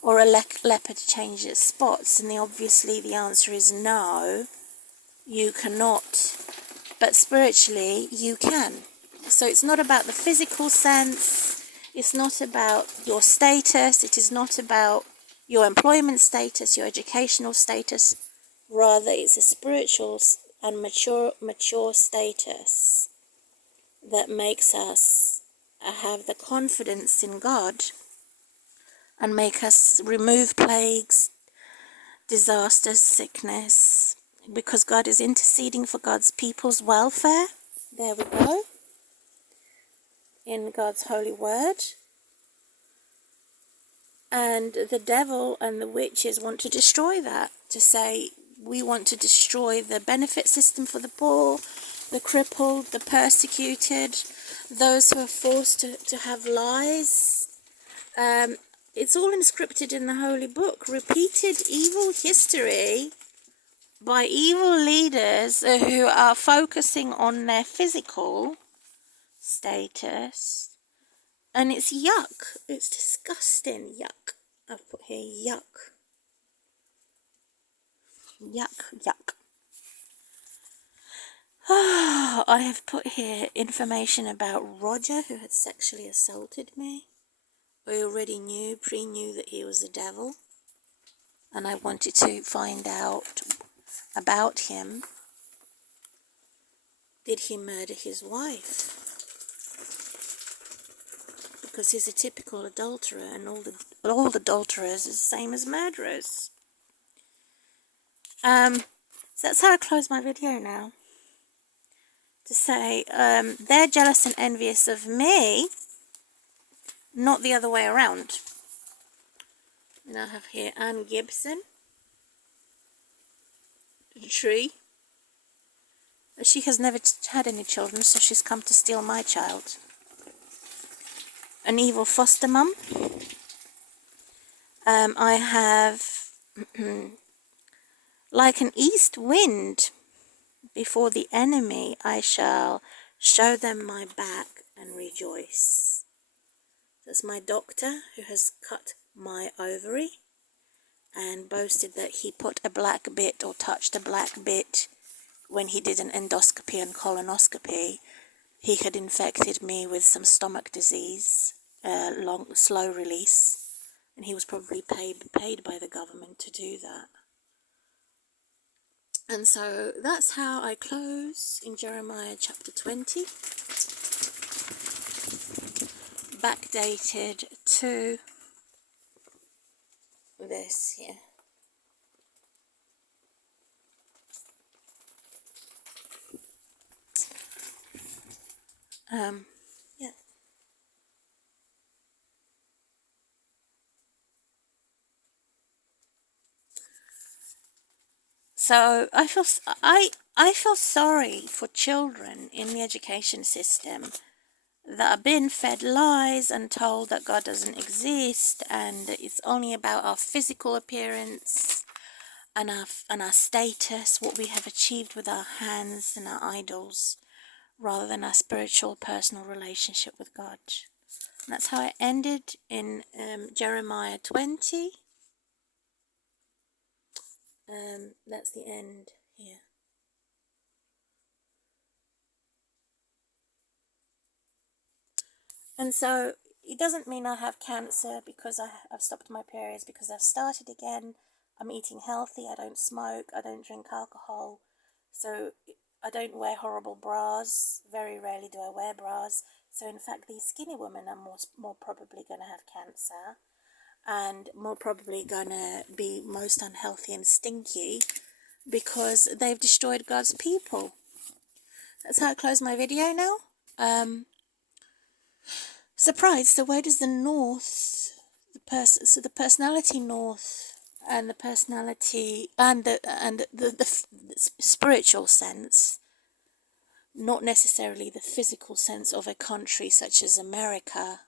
or a leopard changes spots. And obviously the answer is no, you cannot. But spiritually, you can. So it's not about the physical sense. It's not about your status. It is not about your employment status, your educational status. Rather, it's a spiritual and mature status that makes us have the confidence in God and make us remove plagues, disasters, sickness, because God is interceding for God's people's welfare. There we go. In God's holy word. And the devil and the witches want to destroy that, to say we want to destroy the benefit system for the poor, the crippled, the persecuted, those who are forced to have lies. It's all inscripted in the holy book. Repeated evil history by evil leaders who are focusing on their physical status. And it's yuck. It's disgusting. Yuck. I've put here yuck. Yuck, yuck. I have put here information about Roger, who had sexually assaulted me. I already pre-knew that he was a devil. And I wanted to find out about him. Did he murder his wife? Because he's a typical adulterer, and all adulterers are the same as murderers. So that's how I close my video now. To say, they're jealous and envious of me, not the other way around. And I have here Anne Gibson, the tree. She has never had any children, so she's come to steal my child. An evil foster mum. I have like an east wind. Before the enemy I shall show them my back and rejoice. That's my doctor who has cut my ovary and boasted that he put a black bit or touched a black bit when he did an endoscopy and colonoscopy. He had infected me with some stomach disease, slow release, and he was probably paid by the government to do that. And so that's how I close in Jeremiah chapter 20, backdated to this here. Yeah. So I feel sorry for children in the education system that are being fed lies and told that God doesn't exist and it's only about our physical appearance and our status, what we have achieved with our hands and our idols, rather than our spiritual personal relationship with God. And that's how it ended in Jeremiah 20. That's the end here. And so it doesn't mean I have cancer because I've stopped my periods, because I've started again. I'm eating healthy. I don't smoke. I don't drink alcohol. So I don't wear horrible bras. Very rarely do I wear bras. So in fact, these skinny women are more probably going to have cancer, and more probably going to be most unhealthy and stinky because they've destroyed God's people. That's how I close my video now. Surprise! So where does the north, so the personality north, and the personality and the spiritual sense, not necessarily the physical sense of a country such as America,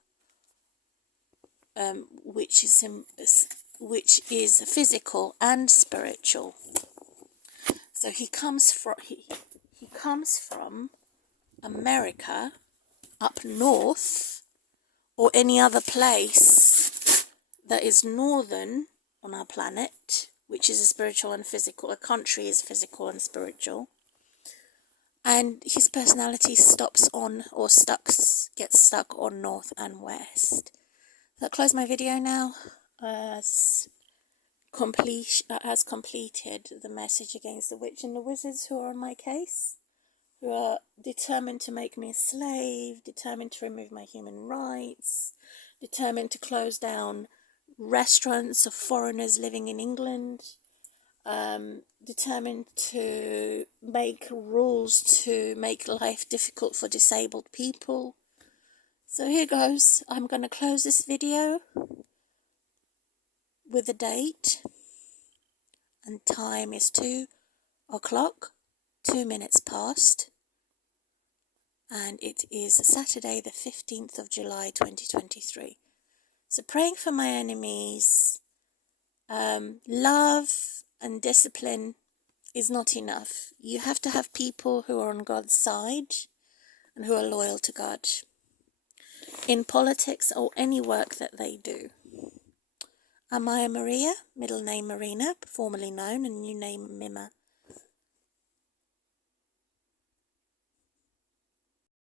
which is physical and spiritual. So he comes from America up north, or any other place that is northern on our planet, which is a spiritual and physical. A country is physical and spiritual. And his personality gets stuck on north and west. So I'll close my video now. Has completed the message against the witch and the wizards who are on my case, who are determined to make me a slave, determined to remove my human rights, determined to close down restaurants of foreigners living in England, determined to make rules to make life difficult for disabled people. So here goes. I'm going to close this video with a date, and time is 2 o'clock, 2 minutes past, and it is Saturday the 15th of July 2023. So praying for my enemies. Love and discipline is not enough. You have to have people who are on God's side and who are loyal to God in politics or any work that they do. I'm Maya Maria, middle name Marina, formerly known, and new name Mima.